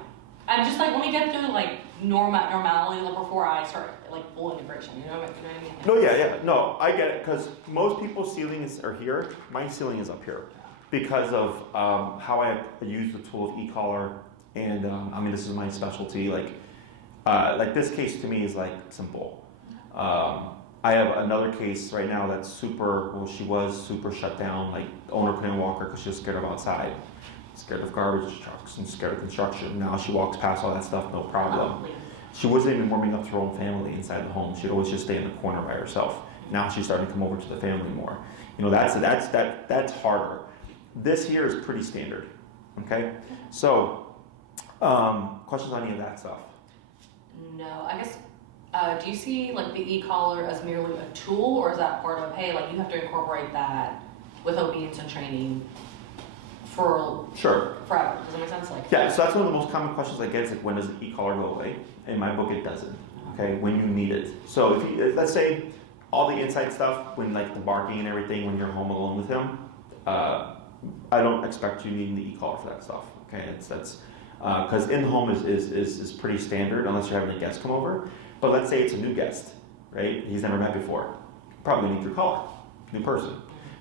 I'm just like, let me get through like normality before I start like full integration. You know what I mean? No, yeah. No, I get it because most people's ceilings are here. My ceiling is up here because of how I use the tool of e-collar, and this is my specialty. Like this case to me is like simple. I have another case right now that's she was super shut down. Like the owner couldn't walk her because she was scared of outside, scared of garbage trucks, and scared of construction. Now she walks past all that stuff, no problem. She wasn't even warming up to her own family inside the home. She'd always just stay in the corner by herself. Now she's starting to come over to the family more. You know, that's harder. This here is pretty standard. Okay, so questions on any of that stuff? No, I guess. Do you see like the e-collar as merely a tool, or is that part of hey, like you have to incorporate that with obedience and training for sure forever? Does that make sense? Like yeah, so that's one of the most common questions I get is like when does the e-collar go away? In my book, it doesn't. Okay, when you need it. So if you let's say all the inside stuff when like the barking and everything when you're home alone with him, I don't expect you needing the e-collar for that stuff. Okay, that's because in the home is pretty standard unless you're having a guest come over. But let's say it's a new guest, right? He's never met before. Probably need your collar, new person.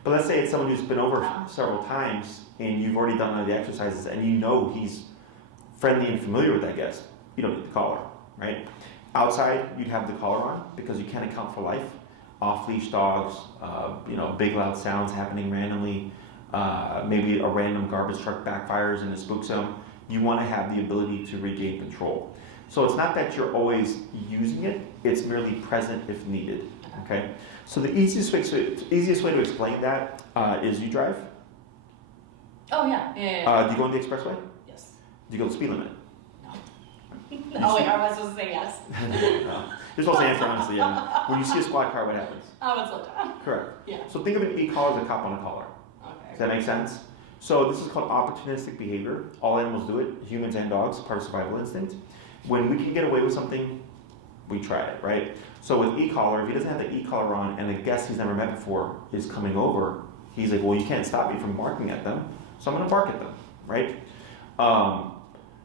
But let's say it's someone who's been over several times and you've already done all the exercises and you know he's friendly and familiar with that guest. You don't need the collar, right? Outside, you'd have the collar on because you can't account for life. Off-leash dogs, big loud sounds happening randomly. Maybe a random garbage truck backfires and it spooks them. You want to have the ability to regain control. So it's not that you're always using it, it's merely present if needed, okay? So the easiest way to explain that is you drive. Oh, yeah. Do you go on the expressway? Yes. Do you go the speed limit? No. Oh, wait, I was supposed to say yes. No. You're supposed to answer honestly. Yeah. When you see a squad car, what happens? I would slow down. Correct. Yeah. So think of an e-collar as a cop on a collar. Okay. Does that make sense? So this is called opportunistic behavior. All animals do it, humans and dogs, part of survival instinct. When we can get away with something, we try it, right? So with e-collar, if he doesn't have the e-collar on and the guest he's never met before is coming over, he's like, well, you can't stop me from barking at them, so I'm gonna bark at them, right?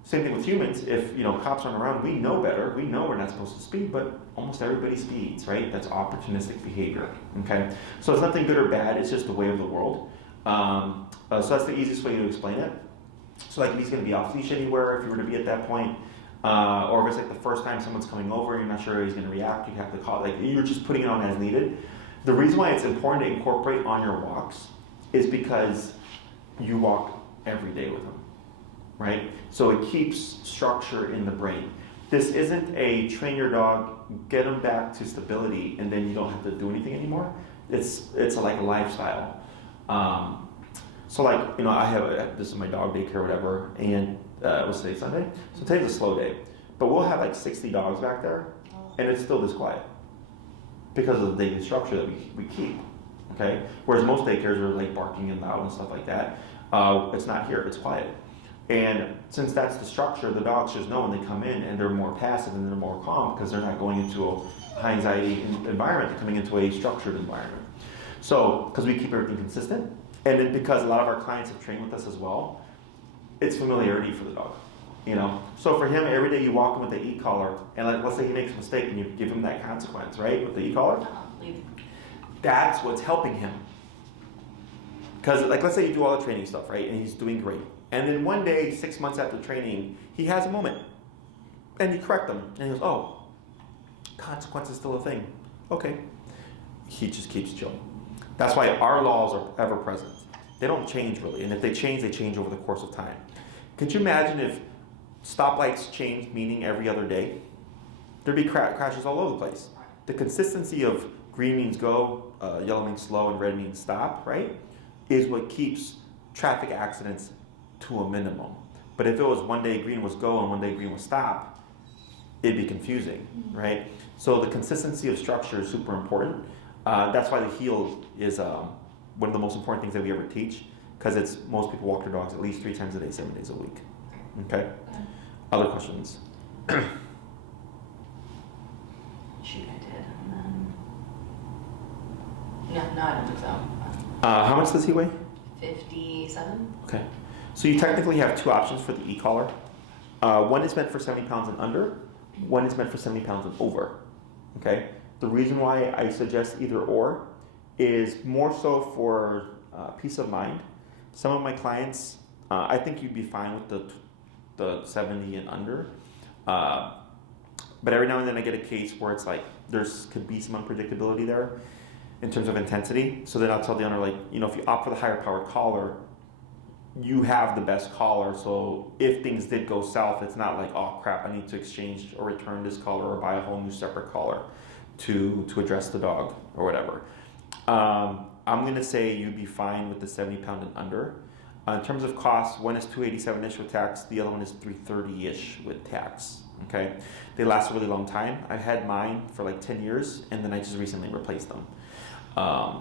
Same thing with humans. If cops aren't around, we know better. We know we're not supposed to speed, but almost everybody speeds, right? That's opportunistic behavior, okay? So it's nothing good or bad, it's just the way of the world. So that's the easiest way to explain it. So like if he's gonna be off leash anywhere, if you were to be at that point, or if it's like the first time someone's coming over and you're not sure how he's going to react, you have to call, like you're just putting it on as needed. The reason why it's important to incorporate on your walks is because you walk every day with him, right? So it keeps structure in the brain. This isn't a train your dog, get him back to stability, and then you don't have to do anything anymore. It's like a lifestyle. So like, I have, this is my dog daycare or whatever, and what's today, Sunday? So today's a slow day. But we'll have like 60 dogs back there, and it's still this quiet because of the daily structure that we keep, okay? Whereas most daycares are like barking and loud and stuff like that. It's not here, it's quiet. And since that's the structure, the dogs just know when they come in and they're more passive and they're more calm because they're not going into a high anxiety environment, they're coming into a structured environment. So, because we keep everything consistent, And then because a lot of our clients have trained with us as well, it's familiarity for the dog. You know, so for him, every day you walk him with the e-collar, and like, let's say he makes a mistake, and you give him that consequence, right, with the e-collar. That's what's helping him. Because, like, let's say you do all the training stuff, right, and he's doing great, and then one day, 6 months after training, he has a moment, and you correct him, and he goes, "Oh, consequence is still a thing." Okay, he just keeps chill. That's why our laws are ever present. They don't change really, and if they change over the course of time. Could you imagine if stoplights changed meaning every other day? There'd be crashes all over the place. The consistency of green means go, yellow means slow, and red means stop, right, is what keeps traffic accidents to a minimum. But if it was one day green was go and one day green was stop, it'd be confusing, right? So the consistency of structure is super important. That's why the heel is one of the most important things that we ever teach, because most people walk their dogs at least 3 times a day, 7 days a week. Okay? Other questions? Shoot, I did. And then... No, I don't think so. How much does he weigh? 57. Okay. So you technically have 2 options for the e-collar. One is meant for 70 pounds and under. One is meant for 70 pounds and over. Okay? The reason why I suggest either or is more so for peace of mind. Some of my clients, I think you'd be fine with the 70 and under. But every now and then I get a case where it's like could be some unpredictability there in terms of intensity. So then I'll tell the owner, like, you know, if you opt for the higher powered collar, you have the best collar. So if things did go south, it's not like, oh crap, I need to exchange or return this collar or buy a whole new separate collar to address the dog or whatever. I'm going to say you'd be fine with the 70 pound and under. In terms of cost, one is $287-ish with tax, the other one is $330-ish with tax. Okay, they last a really long time. I've had mine for like 10 years, and then I just recently replaced them.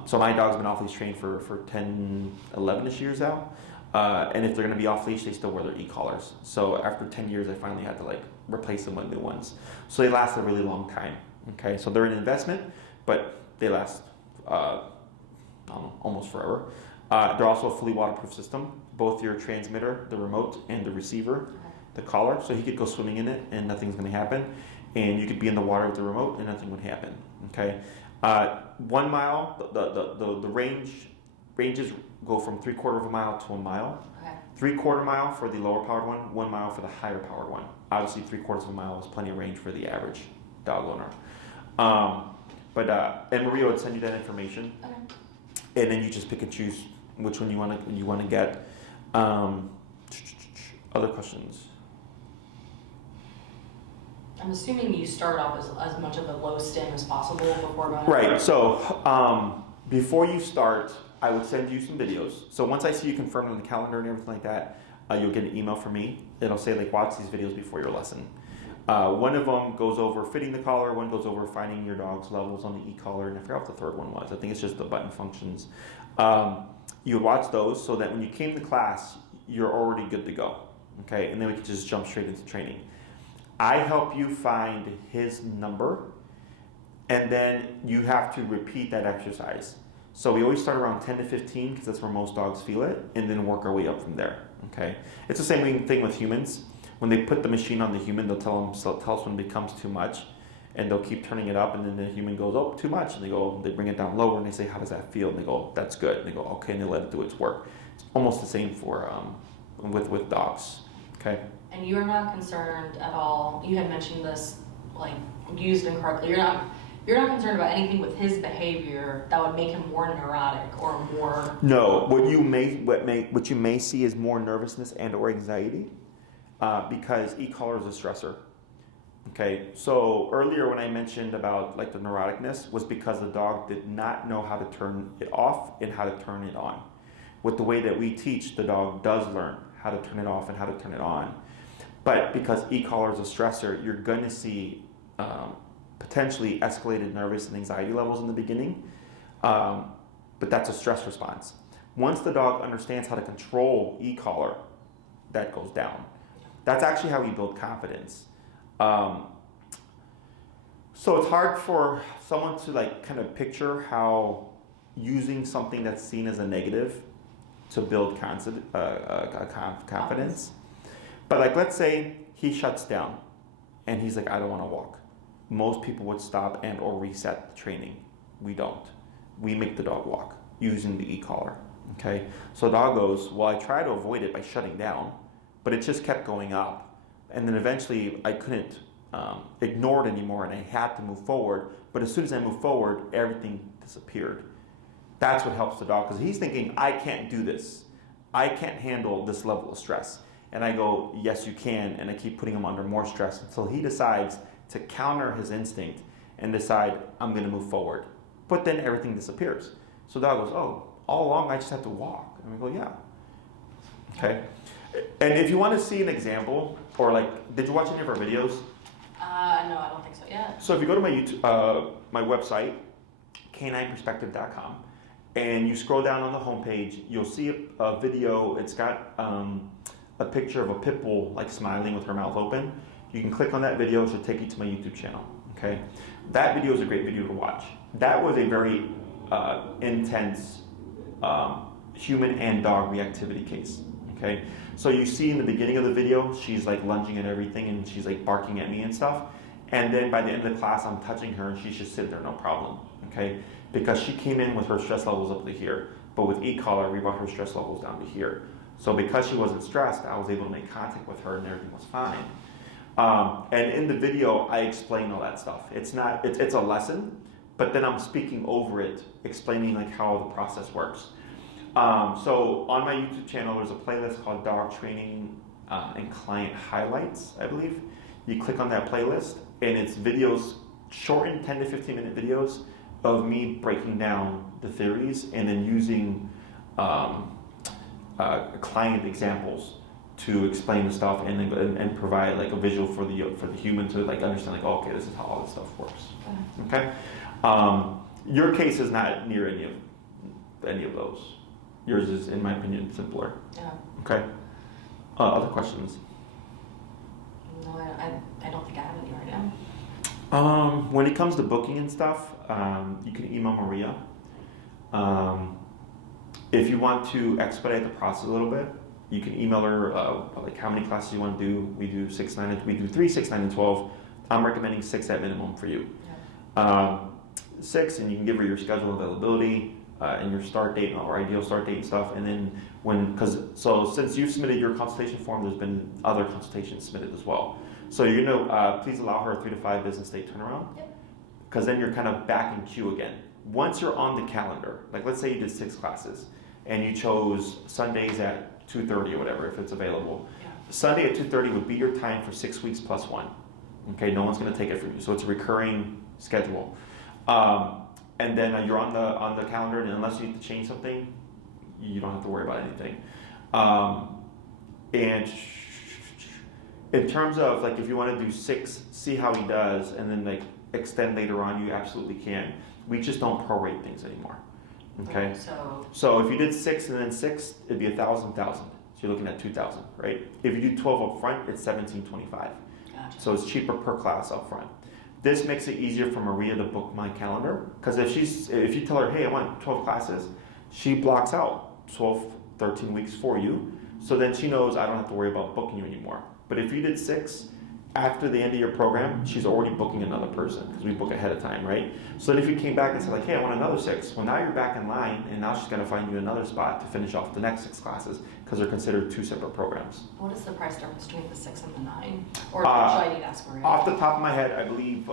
So my dog's been off leash trained for 10, 11-ish years now. And if they're going to be off leash, they still wear their e-collars. So after 10 years, I finally had to like replace them with new ones. So they last a really long time. Okay, so they're an investment, but they last almost forever. They're also a fully waterproof system, both your transmitter, the remote, and the receiver, the collar. So he could go swimming in it and nothing's going to happen. And you could be in the water with the remote and nothing would happen. Okay, 1 mile, the ranges go from 3/4 of a mile to 1 mile. Okay. 3/4 mile for the lower powered one, 1 mile for the higher powered one. Obviously 3/4 of a mile is plenty of range for the average dog owner. And Maria would send you that information. Okay. And then you just pick and choose which one you want to get. Other questions? I'm assuming you start off as much of a low stim as possible before going. Right. So before you start, I would send you some videos. So once I see you confirmed on the calendar and everything like that, you'll get an email from me. It'll say like, watch these videos before your lesson. One of them goes over fitting the collar. One goes over finding your dog's levels on the e-collar, and I forgot what the third one was. I think it's just the button functions. You would watch those so that when you came to class, you're already good to go. Okay, and then we can just jump straight into training. I help you find his number, and then you have to repeat that exercise. So we always start around 10 to 15 because that's where most dogs feel it, and then work our way up from there. Okay, it's the same thing with humans. When they put the machine on the human, they'll tell us when it becomes too much, and they'll keep turning it up, and then the human goes, oh, too much, and they bring it down lower, and they say, how does that feel? And they go, that's good. And they go, okay, and they let it do its work. It's almost the same for with dogs. Okay. And you are not concerned at all. You had mentioned this, like used incorrectly. You're not concerned about anything with his behavior that would make him more neurotic or more. No, what you may see is more nervousness and or anxiety. Because e-collar is a stressor. Okay, so earlier when I mentioned about like the neuroticness was because the dog did not know how to turn it off and how to turn it on. With the way that we teach, the dog does learn how to turn it off and how to turn it on. But because e-collar is a stressor, you're going to see potentially escalated nervous and anxiety levels in the beginning. But that's a stress response. Once the dog understands how to control e-collar, that goes down. That's actually how we build confidence. So it's hard for someone to like kind of picture how using something that's seen as a negative to build confidence. But like, let's say he shuts down and he's like, I don't want to walk. Most people would stop and or reset the training. We don't. We make the dog walk using the e-collar. Okay, so the dog goes, well, I try to avoid it by shutting down, but it just kept going up. And then eventually I couldn't ignore it anymore and I had to move forward. But as soon as I moved forward, everything disappeared. That's what helps the dog, because he's thinking, I can't do this. I can't handle this level of stress. And I go, yes, you can. And I keep putting him under more stress until he decides to counter his instinct and decide, I'm going to move forward. But then everything disappears. So the dog goes, oh, all along I just have to walk. And we go, yeah. Okay. And if you want to see an example, or like, did you watch any of our videos? No, I don't think so yet. So if you go to my YouTube, my website, canineperspective.com, and you scroll down on the homepage, you'll see a video. It's got a picture of a pit bull like smiling with her mouth open. You can click on that video. It should take you to my YouTube channel. Okay, that video is a great video to watch. That was a very intense human and dog reactivity case. Okay, so you see in the beginning of the video, she's like lunging at everything and she's like barking at me and stuff. And then by the end of the class, I'm touching her and she's just sitting there, no problem. Okay, because she came in with her stress levels up to here, but with e-collar, we brought her stress levels down to here. So because she wasn't stressed, I was able to make contact with her and everything was fine. And in the video, I explain all that stuff. It's a lesson, but then I'm speaking over it, explaining like how the process works. So on my YouTube channel, there's a playlist called Dog Training and Client Highlights, I believe. You click on that playlist, and it's videos, shortened 10 to 15 minute videos of me breaking down the theories and then using client examples to explain the stuff and provide like a visual for the human to like understand like, oh, okay, this is how all this stuff works. Okay. Your case is not near any of those. Yours is, in my opinion, simpler. Yeah. Okay. Other questions? No, I don't think I have any right now. When it comes to booking and stuff, you can email Maria. If you want to expedite the process a little bit, you can email her like how many classes you want to do. We do 6, 9, we do 3, 6, 9, and 12. I'm recommending 6 at minimum for you. Yeah. 6, and you can give her your schedule availability and your start date or ideal start date and stuff. And then since you submitted your consultation form, there's been other consultations submitted as well. So you're gonna please allow her a 3 to 5 business day turnaround, because then you're kind of back in queue again. Once you're on the calendar, like let's say you did 6 classes and you chose Sundays at 2:30 or whatever, if it's available. Yeah. Sunday at 2:30 would be your time for 6 weeks plus 1. Okay, no one's gonna take it from you. So it's a recurring schedule. And then you're on the calendar, and unless you need to change something, you don't have to worry about anything. And in terms of like, if you want to do 6, see how he does, and then like extend later on, you absolutely can. We just don't prorate things anymore. Okay. So if you did 6 and then 6, it'd be 1,000. So you're looking at 2,000, right? If you do 12 up front, it's 1,725. Gotcha. So it's cheaper per class up front. This makes it easier for Maria to book my calendar, because if you tell her, hey, I want 12 classes, she blocks out 12, 13 weeks for you. So then she knows I don't have to worry about booking you anymore. But if you did 6, after the end of your program, she's already booking another person, because we book ahead of time, right? So then if you came back and said like, hey, I want another 6, well, now you're back in line, and now she's going to find you another spot to finish off the next 6 classes, because they're considered 2 separate programs. What is the price difference between the 6 and the 9? Or should I need to ask Maria? Off the top of my head, I believe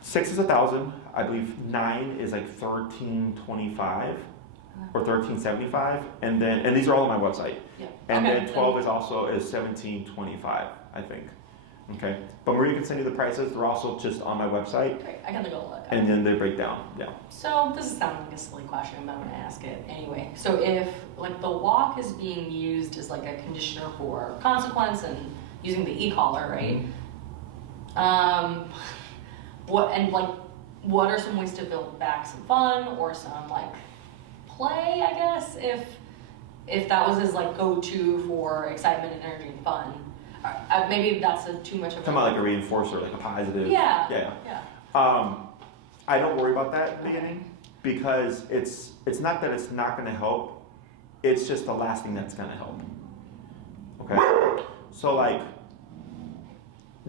6 is 1,000. I believe 9 is like 1,325 or 1,375, and these are all on my website. Yeah. And then 12 is 1,725, I think. Okay, but Maria can send you the prices. They're also just on my website. Great, I gotta go look. And then they break down. Yeah. So this is sounding like a silly question, but I'm gonna ask it anyway. So if like the walk is being used as like a conditioner for consequence and using the e-collar, right? What are some ways to build back some fun or some like play, I guess, if that was his like go-to for excitement and energy and fun? Maybe that's too much of a... Talking about like a reinforcer, like a positive... Yeah. I don't worry about that at the beginning. because it's not that it's not going to help, it's just the last thing that's going to help. Okay? So like,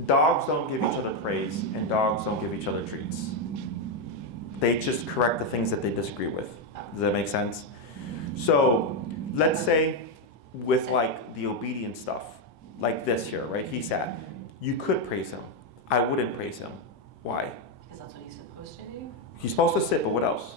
dogs don't give each other praise and dogs don't give each other treats. They just correct the things that they disagree with. Does that make sense? So let's say with like the obedience stuff, like this here, right? He sat. You could praise him. I wouldn't praise him. Why? Because that's what he's supposed to do? He's supposed to sit, but what else?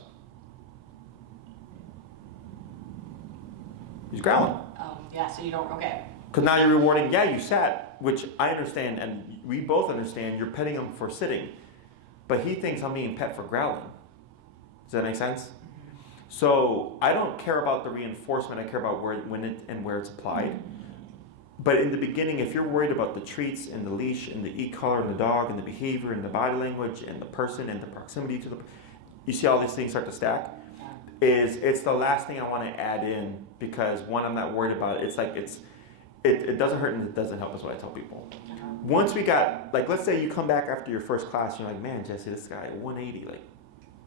He's growling. Oh, yeah, so you don't, okay. Because now you're rewarding, yeah, you sat, which I understand, and we both understand, you're petting him for sitting. But he thinks I'm being pet for growling. Does that make sense? Mm-hmm. So I don't care about the reinforcement, I care about where it's applied. But in the beginning, if you're worried about the treats and the leash and the e-collar and the dog and the behavior and the body language and the person and the proximity to the, you see all these things start to stack? It's the last thing I want to add in because one, I'm not worried about it. It's like it doesn't hurt and it doesn't help is what I tell people. Once we got, like, let's say you come back after your first class, you're like, man, Jesse, this guy, 180, like,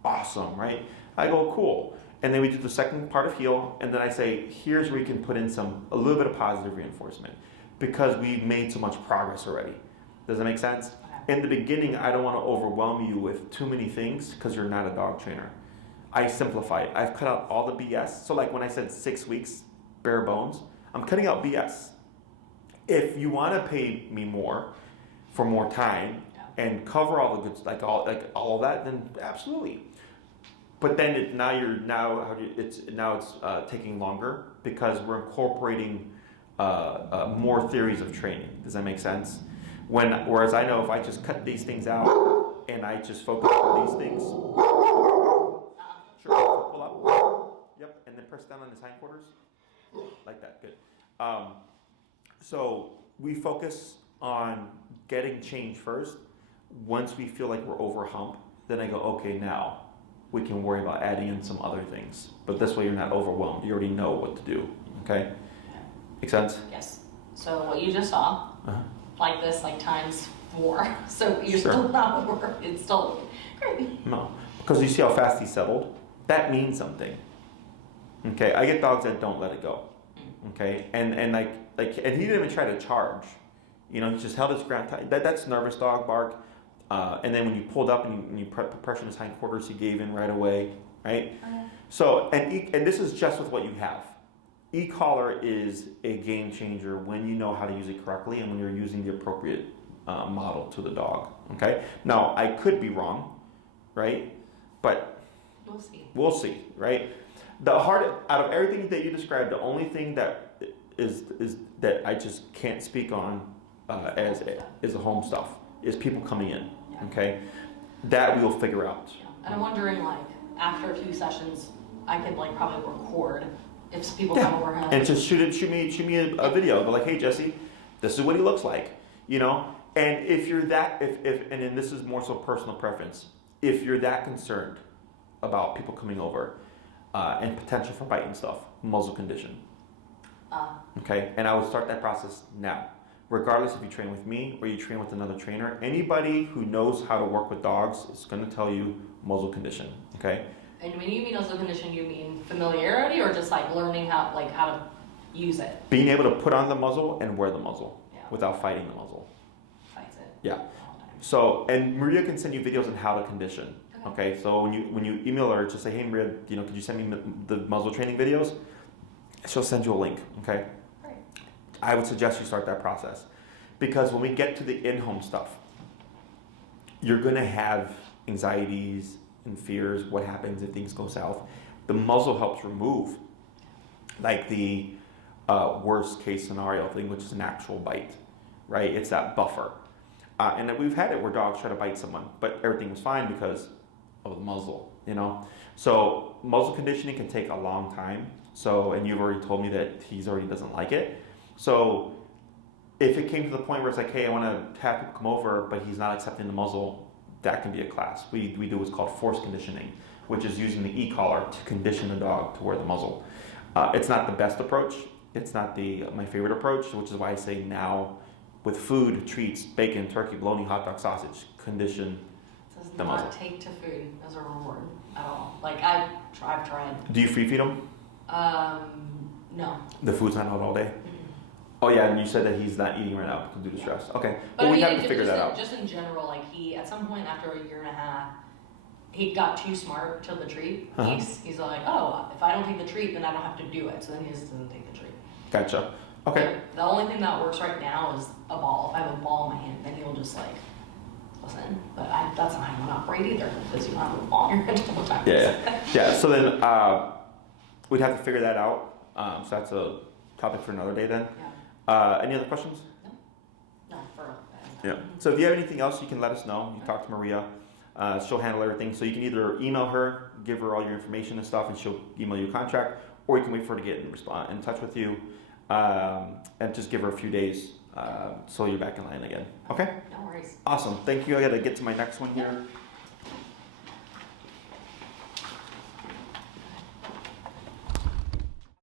awesome, right? I go, cool. And then we do the second part of heal, and then I say, here's where you can put in a little bit of positive reinforcement because we've made so much progress already. Does that make sense? In the beginning, I don't want to overwhelm you with too many things because you're not a dog trainer. I simplify it. I've cut out all the BS. So like when I said 6 weeks, bare bones, I'm cutting out BS. If you want to pay me more for more time and cover all the good, like all of that, then absolutely. But then it's taking longer because we're incorporating more theories of training. Does that make sense? Whereas I know if I just cut these things out and I just focus on these things, sure, pull up, yep, and then press down on his hindquarters, like that, good. So we focus on getting change first. Once we feel like we're over a hump, then I go, okay, now we can worry about adding in some other things. But this way you're not overwhelmed. You already know what to do, okay? Make sense? Yes. So what you just saw, like this, like times 4. So you're still not over. It's still great. No, because you see how fast he settled? That means something. Okay, I get dogs that don't let it go. Okay, and and he didn't even try to charge. You know, he just held his ground tight. That's nervous dog bark. And then when you pulled up and you put pressure on his hindquarters, he gave in right away, right? So, and this is just with what you have. E-collar is a game changer when you know how to use it correctly and when you're using the appropriate model to the dog, okay? Now, I could be wrong, right? But we'll see, right? The hard, out of everything that you described, the only thing that is that I just can't speak on as is the home stuff is people coming in, okay? That we'll figure out. And I'm wondering, like, after a few sessions, I could like probably record if people come over him. And just shoot me a video. Go like, hey Jesse, this is what he looks like, you know. And if you're that, and then this is more so personal preference. If you're that concerned about people coming over and potential for biting stuff, muzzle condition. Okay, and I would start that process now. Regardless if you train with me or you train with another trainer, anybody who knows how to work with dogs is going to tell you muzzle condition. Okay. And when you mean muzzle condition, you mean familiarity or just like learning how to use it? Being able to put on the muzzle and wear the muzzle without fighting the muzzle. Fights it. Yeah. So, and Maria can send you videos on how to condition. Okay. So when you email her, just say, hey Maria, could you send me the muzzle training videos? She'll send you a link. Okay. Great. I would suggest you start that process because when we get to the in-home stuff, you're going to have anxieties and fears. What happens if things go south? The muzzle helps remove like the worst case scenario thing, which is an actual bite, right? It's that buffer. And we've had it where dogs try to bite someone, but everything was fine because of the muzzle, So muzzle conditioning can take a long time. So, and you've already told me that he already doesn't like it. So if it came to the point where it's like, hey, I want to have people come over, but he's not accepting the muzzle, that can be a class. We do what's called force conditioning, which is using the e-collar to condition the dog to wear the muzzle. It's not the best approach. It's not my favorite approach, which is why I say now with food, treats, bacon, turkey, bologna, hot dog, sausage, condition do not take to food as a reward at all. Like I've tried. Do you free feed them? No. The food's not out all day? Oh yeah, and you said that he's not eating right now due to stress. Okay, but well, we have to figure that out. Just in general, like he, at some point after a year and a half, he got too smart to the treat piece. He's like, oh, if I don't take the treat, then I don't have to do it. So then he just doesn't take the treat. Gotcha. Okay. The only thing that works right now is a ball. If I have a ball in my hand, then he'll just like, listen. But that's not how you want to operate either, because you don't have a ball in your hand all the time. Yeah. So then we'd have to figure that out. So that's a topic for another day then. Yeah. Any other questions? No, for yeah. So if you have anything else, you can let us know. You talk to Maria. She'll handle everything. So you can either email her, give her all your information and stuff, and she'll email you a contract, or you can wait for her to get in touch with you, and just give her a few days so you're back in line again. Okay? No worries. Awesome. Thank you. I got to get to my next one here.